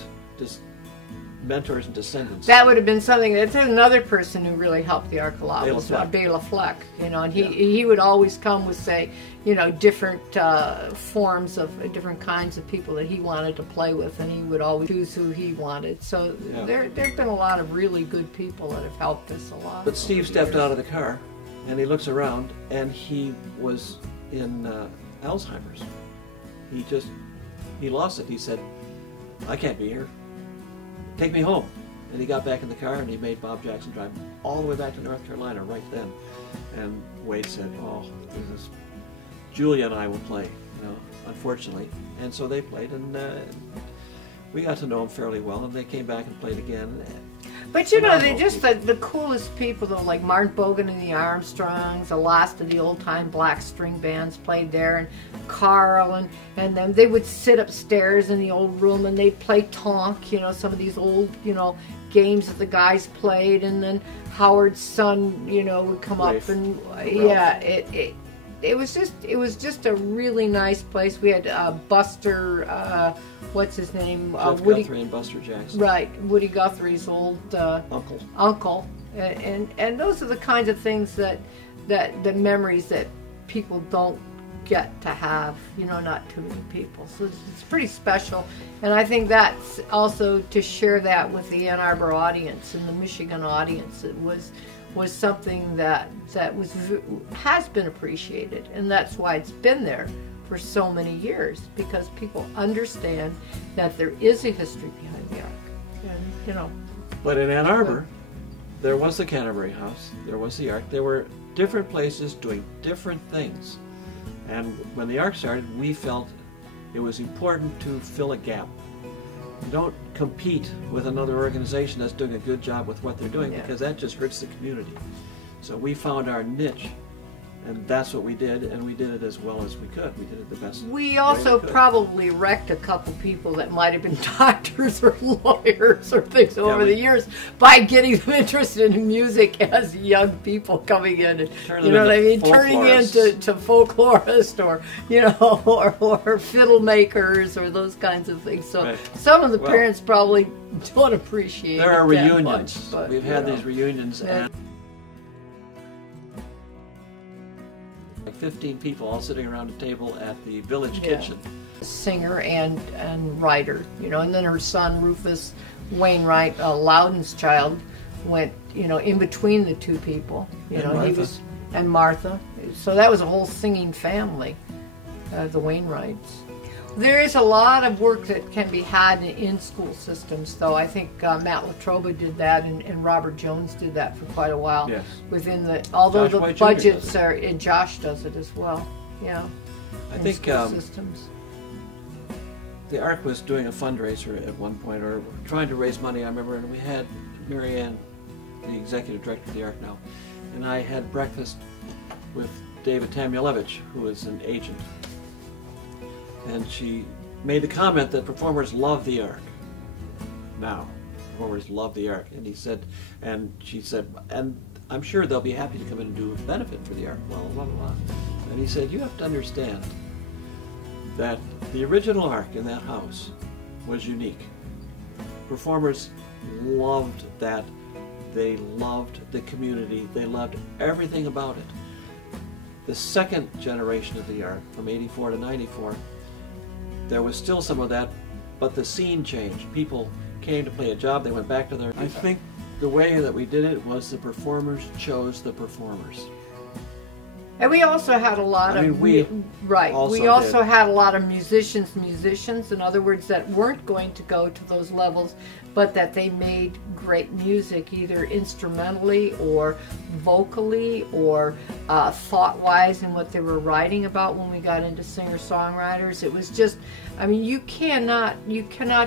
mentors and descendants. That would have been something. That's another person who really helped the Ark a lot, was Bela Fleck. You know, and he would always come with, say, you know, different forms of different kinds of people that he wanted to play with, and he would always choose who he wanted. So there've been a lot of really good people that have helped us a lot. But Steve stepped out of the car, and he looks around, and he was in Alzheimer's. He lost it. He said, I can't be here. Take me home. And he got back in the car, and he made Bob Jackson drive all the way back to North Carolina right then. And Wade said, oh, Julia and I will play, you know, unfortunately. And so they played, and we got to know them fairly well, and they came back and played again. But you know, they're just the coolest people, though, like Martin Bogan and the Armstrongs, the last of the old-time black string bands played there, and Carl, and then they would sit upstairs in the old room and they'd play Tonk, you know, some of these old, you know, games that the guys played, and then Howard's son, you know, would come up, and it was just a really nice place. We had Buster, what's his name? Woody Guthrie and Buster Jackson. Right, Woody Guthrie's old uncle, and those are the kinds of things that the memories that people don't get to have, you know, not too many people. So it's pretty special. And I think that's also to share that with the Ann Arbor audience and the Michigan audience. It was something that has been appreciated, and that's why it's been there for so many years, because people understand that there is a history behind the Ark. And, you know. But in Ann Arbor, there was the Canterbury House, there was the Ark. There were different places doing different things. And when the Ark started, we felt it was important to fill a gap. You don't compete with another organization that's doing a good job with what they're doing, because that just hurts the community. So we found our niche, and that's what we did, and we did it as well as we could. We did it the best. We also probably wrecked a couple people that might have been doctors or lawyers or things over the years by getting them interested in music as young people coming in, and you know what I mean, turning into folklorists, or you know, or fiddle makers, or those kinds of things. So some of the parents probably don't appreciate it. There are reunions. Much, but, we've had these reunions, and 15 people all sitting around a table at the village kitchen. Singer and writer, you know, and then her son Rufus Wainwright, Loudon's child, went, you know, in between the two people, you know, and Martha. So that was a whole singing family, the Wainwrights. There is a lot of work that can be had in school systems, though. I think Matt Latrobe did that, and Robert Jones did that for quite a while. Yes. Within the, although Josh the White budgets are, and Josh does it as well. Yeah. I think school systems. The Ark was doing a fundraiser at one point, or trying to raise money. I remember, and we had Mary Ann, the executive director of the Ark now, and I had breakfast with David Tamulevich, who is an agent. And she made the comment that performers love the Ark. Now, performers love the Ark. And he said, and she said, and I'm sure they'll be happy to come in and do a benefit for the Ark, blah, blah, blah, blah. And he said, you have to understand that the original Ark in that house was unique. Performers loved that. They loved the community. They loved everything about it. The second generation of the Ark, from 84 to 94, there was still some of that, but the scene changed. People came to play a job, they went back to their... I think the way that we did it was the performers chose the performers. And we also had a lot of... We also had a lot of musicians, in other words, that weren't going to go to those levels, but that they made great music, either instrumentally or vocally or thought-wise in what they were writing about when we got into singer-songwriters. It was just, I mean, you cannot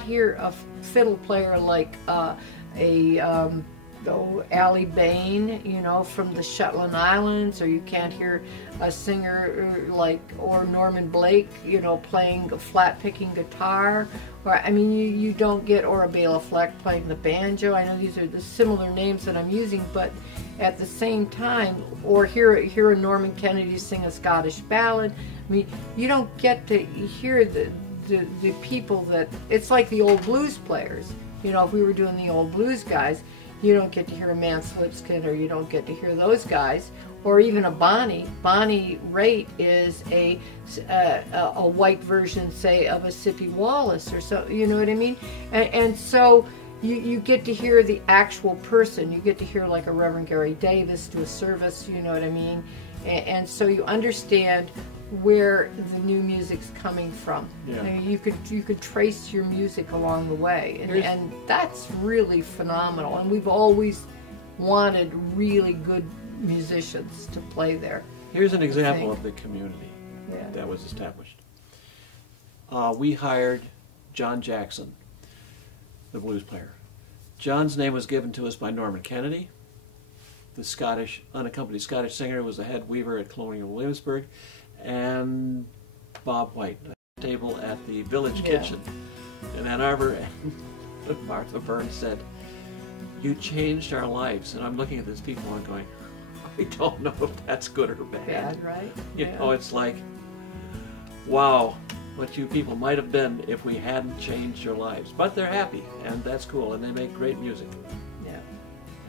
hear a fiddle player like Allie Bain, you know, from the Shetland Islands, or you can't hear a singer like, or Norman Blake, you know, playing a flat-picking guitar, or, I mean, you don't get, or a Bela Fleck playing the banjo. I know these are the similar names that I'm using, but at the same time, or hear a Norman Kennedy sing a Scottish ballad. I mean, you don't get to hear the people that, it's like the old blues players. You know, if we were doing the old blues guys, you don't get to hear a Mance Lipskin, or you don't get to hear those guys, or even a Bonnie. Bonnie Raitt is a white version, say, of a Sippy Wallace, or so. You know what I mean? And so you get to hear the actual person. You get to hear like a Reverend Gary Davis do a service. You know what I mean? And so you understand where the new music's coming from. Yeah. I mean, you could trace your music along the way, and that's really phenomenal. And we've always wanted really good musicians to play there. Here's an example of the community that was established. We hired John Jackson, the blues player. John's name was given to us by Norman Kennedy, the Scottish, unaccompanied Scottish singer who was the head weaver at Colonial Williamsburg, and Bob White, at the table at the village kitchen in Ann Arbor. And Martha Burns said, "You changed our lives." And I'm looking at these people and going, I don't know if that's good or bad. Bad, right? You know, it's like, wow, what you people might have been if we hadn't changed your lives. But they're happy, and that's cool, and they make great music. Yeah.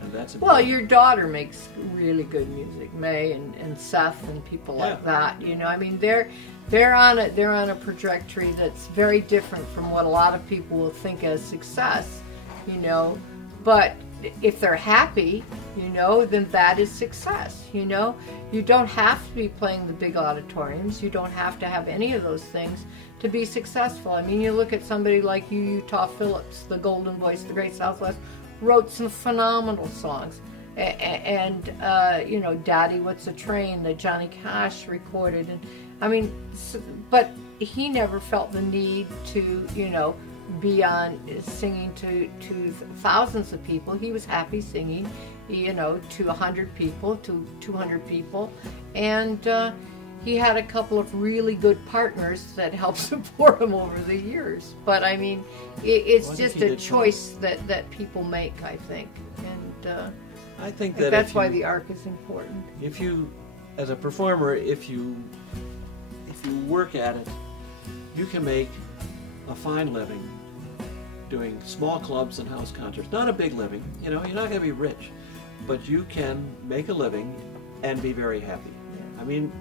And That's Well, important. your daughter makes really good music, May and Seth and people like that. You know, I mean, they're on a trajectory that's very different from what a lot of people will think as success. You know, but if they're happy, you know, then that is success. You know, you don't have to be playing the big auditoriums. You don't have to have any of those things to be successful. I mean, you look at somebody like Utah Phillips, the golden voice, the great Southwest, wrote some phenomenal songs. And you know, Daddy, What's a Train, that Johnny Cash recorded. And I mean, but he never felt the need to, you know, be on singing to thousands of people. He was happy singing, you know, to 100 people, to 200 people. And he had a couple of really good partners that helped support him over the years. But I mean, it's just a choice that people make, I think. And I think that that's why the arc is important. If you, as a performer, if you work at it, you can make a fine living doing small clubs and house concerts. Not a big living, you know, you're not going to be rich, but you can make a living and be very happy. Yeah. I mean,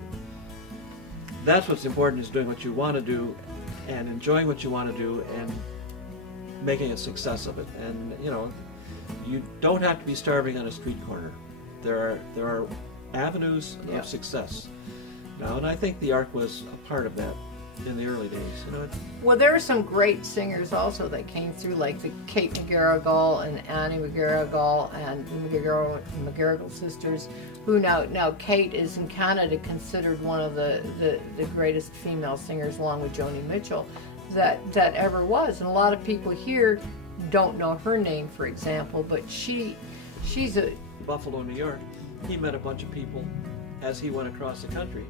that's what's important, is doing what you want to do and enjoying what you want to do and making a success of it. And, you know, you don't have to be starving on a street corner. There are avenues of success now, and I think the Ark was a part of that in the early days. You know, well, there are some great singers also that came through, like the Kate McGarrigle and Annie McGarrigle and the McGarrigle sisters, who now Kate is in Canada considered one of the greatest female singers, along with Joni Mitchell, that ever was. And a lot of people here don't know her name, for example, but she's a... Buffalo, New York, he met a bunch of people as he went across the country.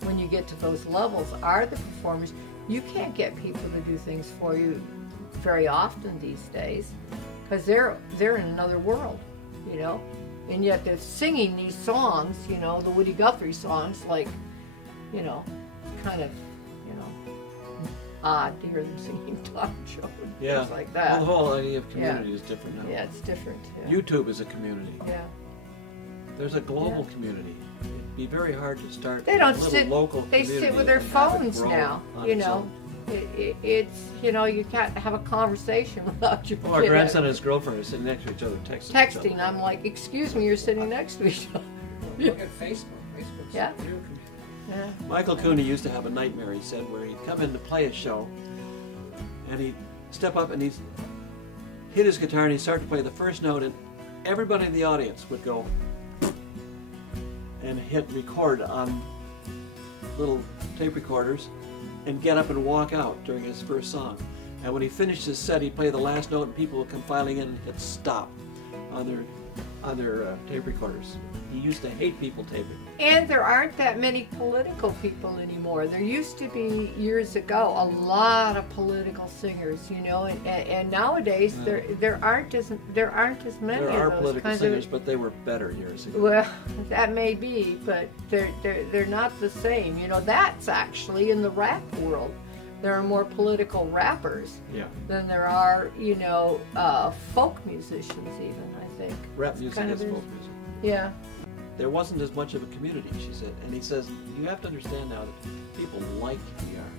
When you get to those levels, are the performers, you can't get people to do things for you very often these days, because they're in another world, you know, and yet they're singing these songs, you know, the Woody Guthrie songs, like, you know, kind of, you know, odd to hear them singing talk shows, things like that. Well, the whole idea of community is different now. Yeah, it's different. Yeah. YouTube is a community. Yeah. There's a global community. It'd be very hard to start They don't a little sit. local They community sit with their and have it phones grow now. on You its know, own. it's, you know, you can't have a conversation without your Well, our kid grandson and his girlfriend are sitting next to each other texting. texting. I'm like, excuse me, you're sitting next to each other. Look at Facebook. Facebook's Yeah. a real community. Yeah. Michael Cooney used to have a nightmare, he said, where he'd come in to play a show, and he'd step up and he'd hit his guitar and he'd start to play the first note, and everybody in the audience would go and hit record on little tape recorders and get up and walk out during his first song. And when he finished his set, he'd play the last note and people would come filing in and hit stop on their tape recorders. He used to hate people taping. And there aren't that many political people anymore. There used to be, years ago, a lot of political singers, you know, and nowadays there aren't as many There are are of those political kinds singers, of. but they were better years ago. Well, that may be, but they're not the same. You know, that's actually in the rap world. There are more political rappers than there are, you know, folk musicians even, I think. Rap music kind is of folk music. Yeah. There wasn't as much of a community, she said. And he says, you have to understand now that people like the Ark.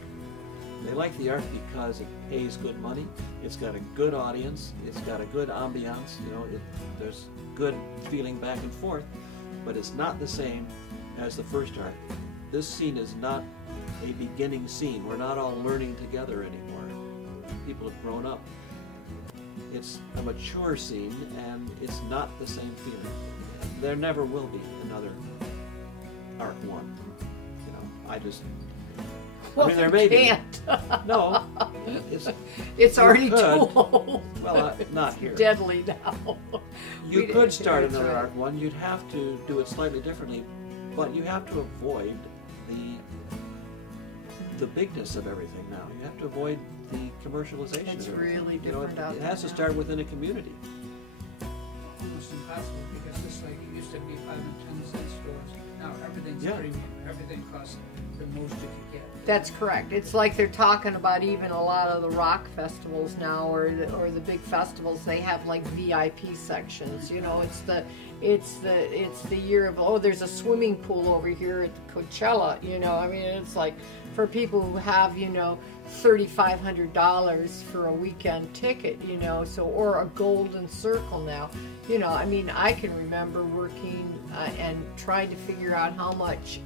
They like the Ark because it pays good money, it's got a good audience, it's got a good ambiance, you know, there's good feeling back and forth, but it's not the same as the first Ark. This scene is not a beginning scene. We're not all learning together anymore. People have grown up. It's a mature scene, and it's not the same feeling. There never will be another Ark 1. You know, I Well, mean, there may be. can't. No, It's already could. too old. Well, not here. Deadly now. You We could didn't start do it, another right. Ark 1. You'd have to do it slightly differently, but you have to avoid the bigness of everything now. You have to avoid the commercialization It's of everything. really You know, different out it there has to now. start within a community. Almost impossible, because it's like it used to be 5 and 10 cent stores. Now everything's Yeah. premium. Everything costs the most you could get. That's correct. It's like they're talking about even a lot of the rock festivals now, or the big festivals. They have like VIP sections. You know, it's the year of, oh, there's a swimming pool over here at Coachella. You know, I mean, it's like for people who have, you know, $3,500 for a weekend ticket. You know, so, or a golden circle now. You know, I mean, I can remember working and trying to figure out how much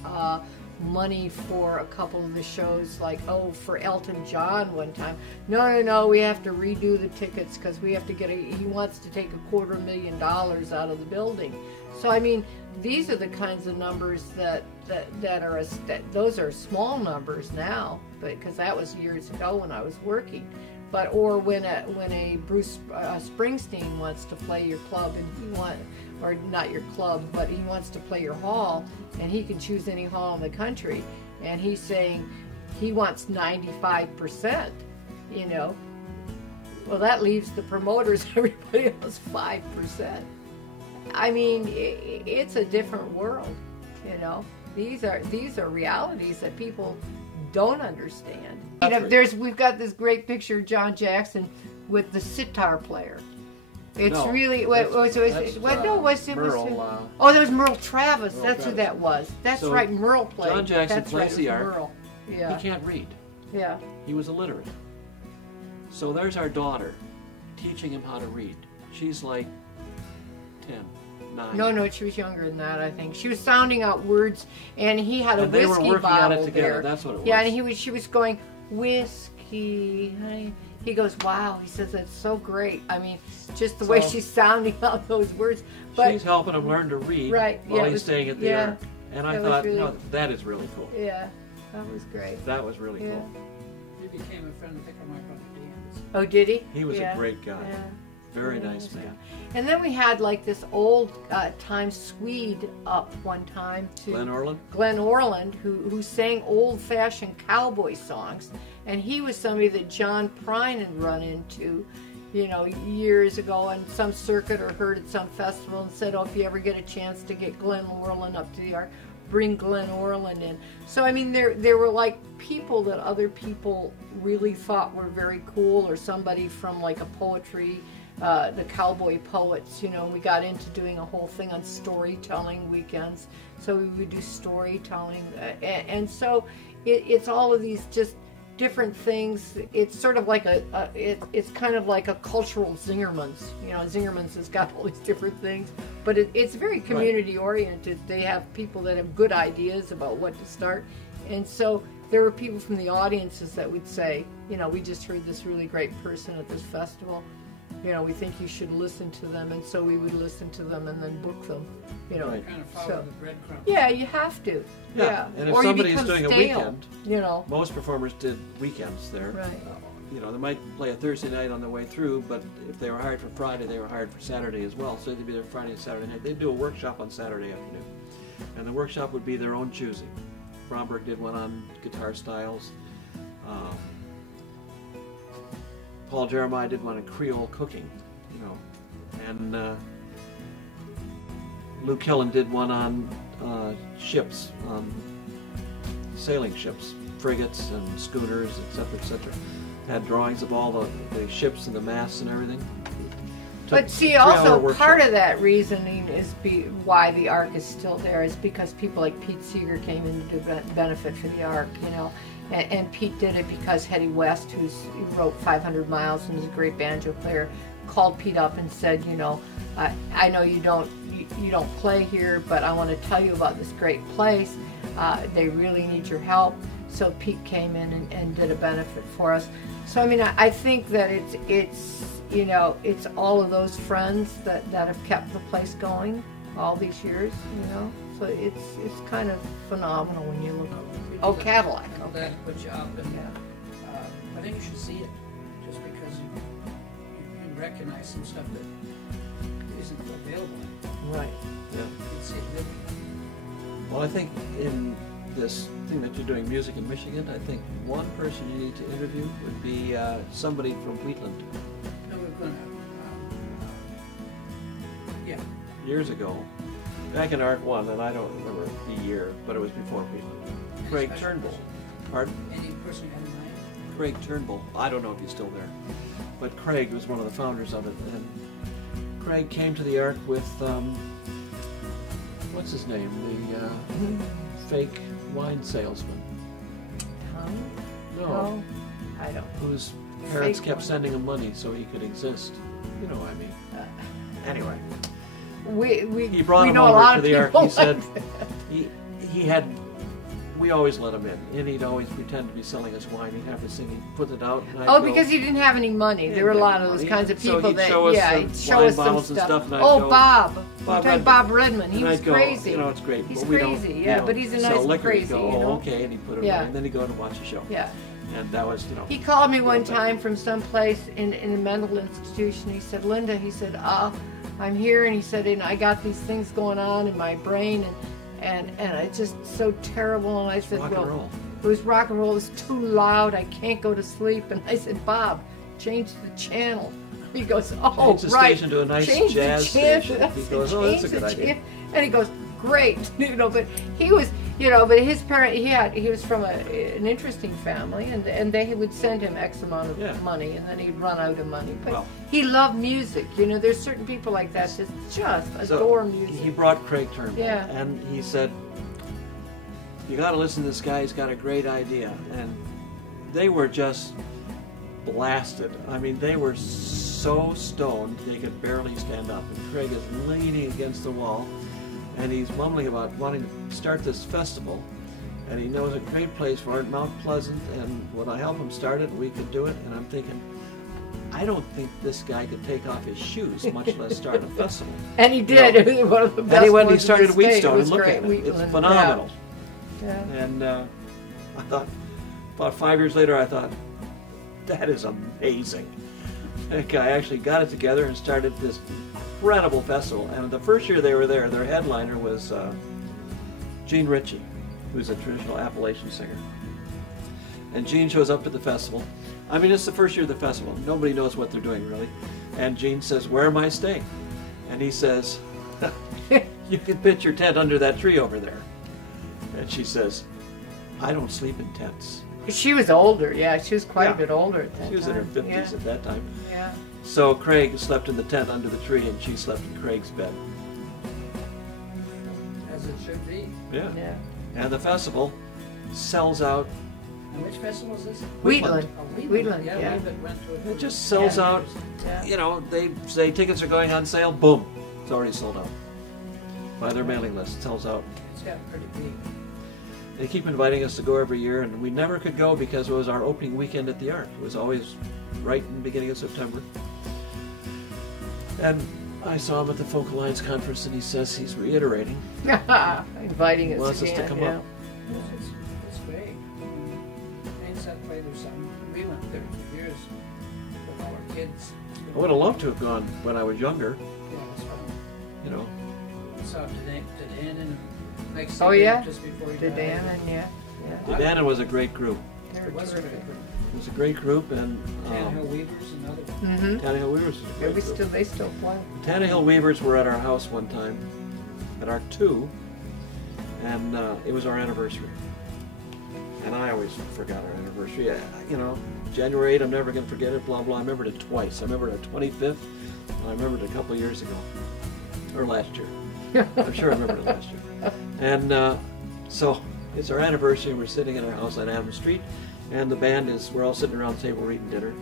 money for a couple of the shows, like, oh, for Elton John one time. No, we have to redo the tickets because we have to get he wants to take $250,000 out of the building. So, I mean, these are the kinds of numbers that are, those are small numbers now, but because that was years ago when I was working. But, or when a Bruce Springsteen wants to play your club, and or not your club, but he wants to play your hall, and he can choose any hall in the country, and he's saying he wants 95%, you know. Well, that leaves the promoters, everybody else, 5%. I mean, it's a different world, you know. These are realities that people don't understand. You know, we've got this great picture of John Jackson with the sitar player. It's No, really Merle, oh, that was Merle Travis. Merle That's who Travis. that was. That's So right, Merle played. John Jackson That's plays right, it the was arc. Merle. Yeah, He can't read. yeah. He was illiterate. So there's our daughter teaching him how to read. She's like 10, 9. No, she was younger than that, I think. She was sounding out words, and he had a And they were whiskey working at it bottle together. there. That's what it was. Yeah, and she was going, whiskey, honey. He goes, wow. He says, that's so great. I mean, just the way So- she's sounding out those words. But She's helping him learn to read Right, while yeah, it he's was- staying at the yeah, ark. And I that was thought, really- no, that is really cool. yeah, that was great. That was really Yeah. cool. He became a friend, I think, of my brother Dan's. Oh, did he? He was Yeah, a great guy. Yeah. Very Yeah, nice nice man. And then we had like this old time Swede up one time to Glenn Orland? who sang old-fashioned cowboy songs, and he was somebody that John Prine had run into, you know, years ago on some circuit or heard at some festival, and said, oh, if you ever get a chance to get Glenn Orland up to the ark, bring Glenn Orland in. So I mean, there were like people that other people really thought were very cool, or somebody from like a poetry. The cowboy poets, you know, we got into doing a whole thing on storytelling weekends. So we would do storytelling, and so it's all of these just different things. It's sort of like it's kind of like a cultural Zingerman's. You know, Zingerman's has got all these different things, but it's very community oriented. They have people that have good ideas about what to start, and so there were people from the audiences that would say, you know, we just heard this really great person at this festival. You know, we think you should listen to them, and so we would listen to them and then book them. You know, Right. Kind of follow So- the breadcrumbs. yeah, you have to. Yeah, and if or you somebody's become doing a stale, weekend, you know, most performers did weekends there. Right. You know, they might play a Thursday night on the way through, but if they were hired for Friday, they were hired for Saturday as well. So they'd be there Friday and Saturday night. They'd do a workshop on Saturday afternoon. And the workshop would be their own choosing. Bromberg did one on guitar styles. Paul Jeremiah did one on Creole cooking, you know. And Luke Hillen did one on ships, sailing ships, frigates and schooners, etc., etc. Had drawings of all the ships and the masts and everything. but see, 3-hour also workshop. part of that reasoning is why the Ark is still there is because people like Pete Seeger came in to do benefit for the Ark, you know. And Pete did it because Hetty West, who wrote 500 Miles and is a great banjo player, called Pete up and said, you know, I know you don't play here, but I want to tell you about this great place. They really need your help. So Pete came in and did a benefit for us. So I mean, I think that it's you know, it's all of those friends that have kept the place going all these years, you know. So it's kind of phenomenal when you look. Oh, Cadillac. I'm Okay. glad to put you up, and Yeah. I think you should see it, just because you recognize some stuff that isn't available. Right. Yeah. You can see it living. Well, I think in this thing that you're doing, music in Michigan, I think one person you need to interview would be somebody from Wheatland. No, we're gonna, yeah. Years ago, back in Arc 1, and I don't remember the year, but it was before Wheatland. Craig Turnbull. Pardon? Any person you have in mind? Craig Turnbull. I don't know if he's still there. But Craig was one of the founders of it. And Craig came to the Arc with, what's his name? The fake wine salesman. Tom? No. No, I don't. Whose parents Fake kept one. sending him money so he could exist. You know what I mean. Anyway. He brought we him know a over lot to of the Arc. people He said like that. he had. We always let him in, and he'd always pretend to be selling us wine. He'd have this thing, he'd put it out. And I'd Oh, go, because he didn't have any money. There were a lot of those kinds of So people he'd that, show us yeah, some he'd show wine us some bottles and stuff. stuff, and I'd Oh, go, Bob. Bob Bob, Redmond. Bob Redmond. He and was I'd go, crazy. You know, it's great. He's but we don't, crazy, you yeah, know, but he's a sell nice liquor. crazy, Go, you know? okay, and he'd put it Yeah. away, and then he'd go and watch the show. Yeah. And that was, you know. He called me one Well, time from someplace in a mental institution. He said, Linda, he said, I'm here, and he said, and I got these things going on in my brain, and it's just so terrible. And I said, rock and roll. it was rock and roll. It's too loud. I can't go to sleep. And I said, Bob, change the channel. He goes, oh, Change the right. station to a nice Change the jazz channel. station. He goes, oh, that's a good idea. And he goes, great. You know, but he was, you know, but his parent, he was from an interesting family, and they would send him X amount of money, and then he'd run out of money. But he loved music. You know, there's certain people like that that just adore music. He brought Craig Turnbull, Yeah. and he said, you got to listen to this guy. He's got a great idea. And they were just blasted. I mean, they were so stoned they could barely stand up. And Craig is leaning against the wall, and he's mumbling about wanting to start this festival. And he knows a great place for it, Mount Pleasant, and would I help him start it, we could do it. And I'm thinking, I don't think this guy could take off his shoes, much less start a festival. And he did. No. It was one of the best And he went and he ones in started the state. It Wheatstone, was and look great. at it. It's Wheatland, phenomenal. Yeah. And I thought, about 5 years later, I thought, that is amazing. That guy actually got it together and started this incredible festival. And the first year they were there, their headliner was Gene Ritchie, who's a traditional Appalachian singer. And Gene shows up at the festival. I mean, it's the first year of the festival. Nobody knows what they're doing, really. And Gene says, where am I staying? And he says, you can pitch your tent under that tree over there. And she says, I don't sleep in tents. She was older, yeah. She was quite a bit older at that time. She was in her 50s at that time. Yeah. So Craig slept in the tent under the tree, and she slept in Craig's bed. As it should be. Yeah. Yeah. And the festival sells out. And which festival is this? Wheatland. Oh, Wheatland, Yeah, yeah. Wheatland went to it. It just sells out. Yeah. You know, they say tickets are going on sale. Boom, it's already sold out. By their mailing list, it sells out. It's got pretty big. They keep inviting us to go every year, and we never could go because it was our opening weekend at the Arc. It was always right in the beginning of September. And I saw him at the Folk Alliance conference, and he says he's reiterating. Inviting us Wants us again. to come yeah. up. It's great. Main South Play, there's some. We went 30 years with all our kids. I would have loved to have gone when I was younger, Yeah, it was fun. you know. Saw Dan and Mike Oh, Seeger yeah? just before he The died. Dan and yeah. The Dana was a great group. They It were was a great terrific. group. It was a great group, and Tannehill Weavers and other. Mm-hmm. Tannehill Weavers was a Yeah, great we group. still, they still play. Tannehill Weavers were at our house one time, at Arc 2, and it was our anniversary. And I always forgot our anniversary. You know, January 8th, I'm never going to forget it, blah, blah. I remembered it twice. I remembered our 25th, and I remembered it a couple of years ago, or last year. I'm sure I remembered it last year. And so it's our anniversary, and we're sitting in our house on Adams Street, and the band is, we're all sitting around the table, we're eating dinner,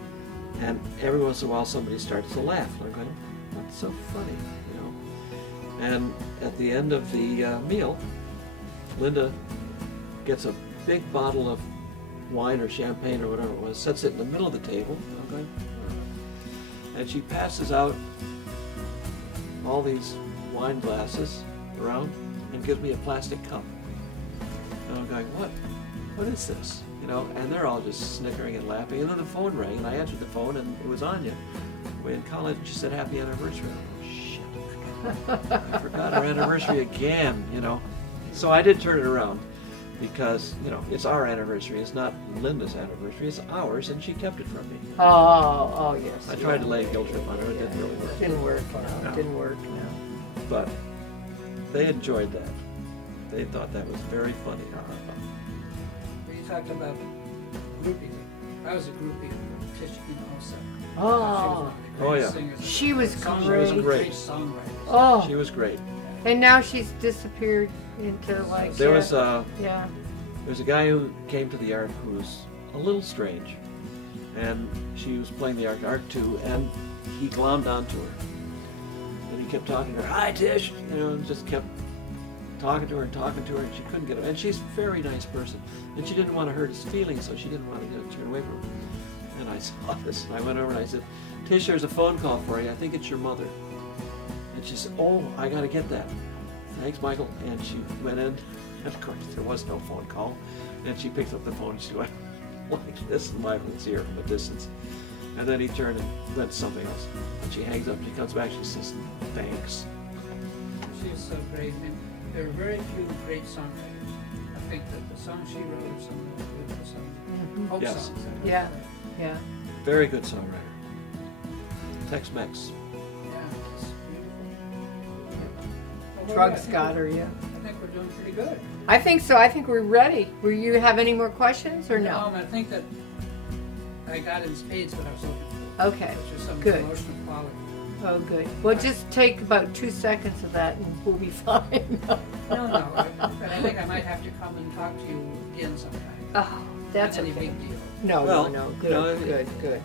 and every once in a while somebody starts to laugh. And I'm going, what's so funny, you know? And at the end of the meal, Linda gets a big bottle of wine or champagne or whatever it was, sets it in the middle of the table, and I'm going, oh. And she passes out all these wine glasses around and gives me a plastic cup. And I'm going, what is this? You know, and they're all just snickering and laughing. And then the phone rang, and I answered the phone, and it was Anya. We're in college, and she said, happy anniversary. I'm like, oh, shit. I forgot our anniversary again, you know. So I did turn it around because, you know, it's our anniversary. It's not Linda's anniversary. It's ours, and she kept it from me. Oh, yes. I tried to lay a guilt trip on her. It didn't really work. Didn't work, no. No. Didn't work, no. But they enjoyed that. They thought that was very funny. You talked about groupie. I was a groupie of Tish, also. Oh. Oh, yeah. She was great. Great songwriter. Oh, She was great. and now she's disappeared into like. There was Yeah. there's a guy who came to the art who was a little strange, and she was playing the art too, and he glommed onto her, and he kept talking to her. Hi, Tish, and just kept talking to her, and she couldn't get it. And she's a very nice person, and she didn't want to hurt his feelings, so she didn't want to turn away from him. And I saw this, and I went over and I said, Tish, there's a phone call for you. I think it's your mother. And she said, oh, I got to get that. Thanks, Michael. And she went in, and of course there was no phone call. And she picked up the phone and she went like this, and Michael's here from a distance. And then he turned and went to something else. And she hangs up, she comes back, she says, thanks. She's so great. And there are very few great songwriters. I think that the songs she wrote are some of the beautiful songs. Folk Yes. songs. Yeah. Yeah. Very good songwriter. Tex-Mex. Yeah, it's beautiful. Well, Drugs I got think her. Yeah. I think we're doing pretty good. I think so. I think we're ready. Will you have any more questions or no? I think that I got in spades what I was looking for. Okay. Which is some Good. emotional quality. Oh, good. Well, just take about 2 seconds of that and we'll be fine. No. I think I might have to come and talk to you again sometime. Oh, that's Not any okay. big deal. No, Well, no. you Good, know, good, good.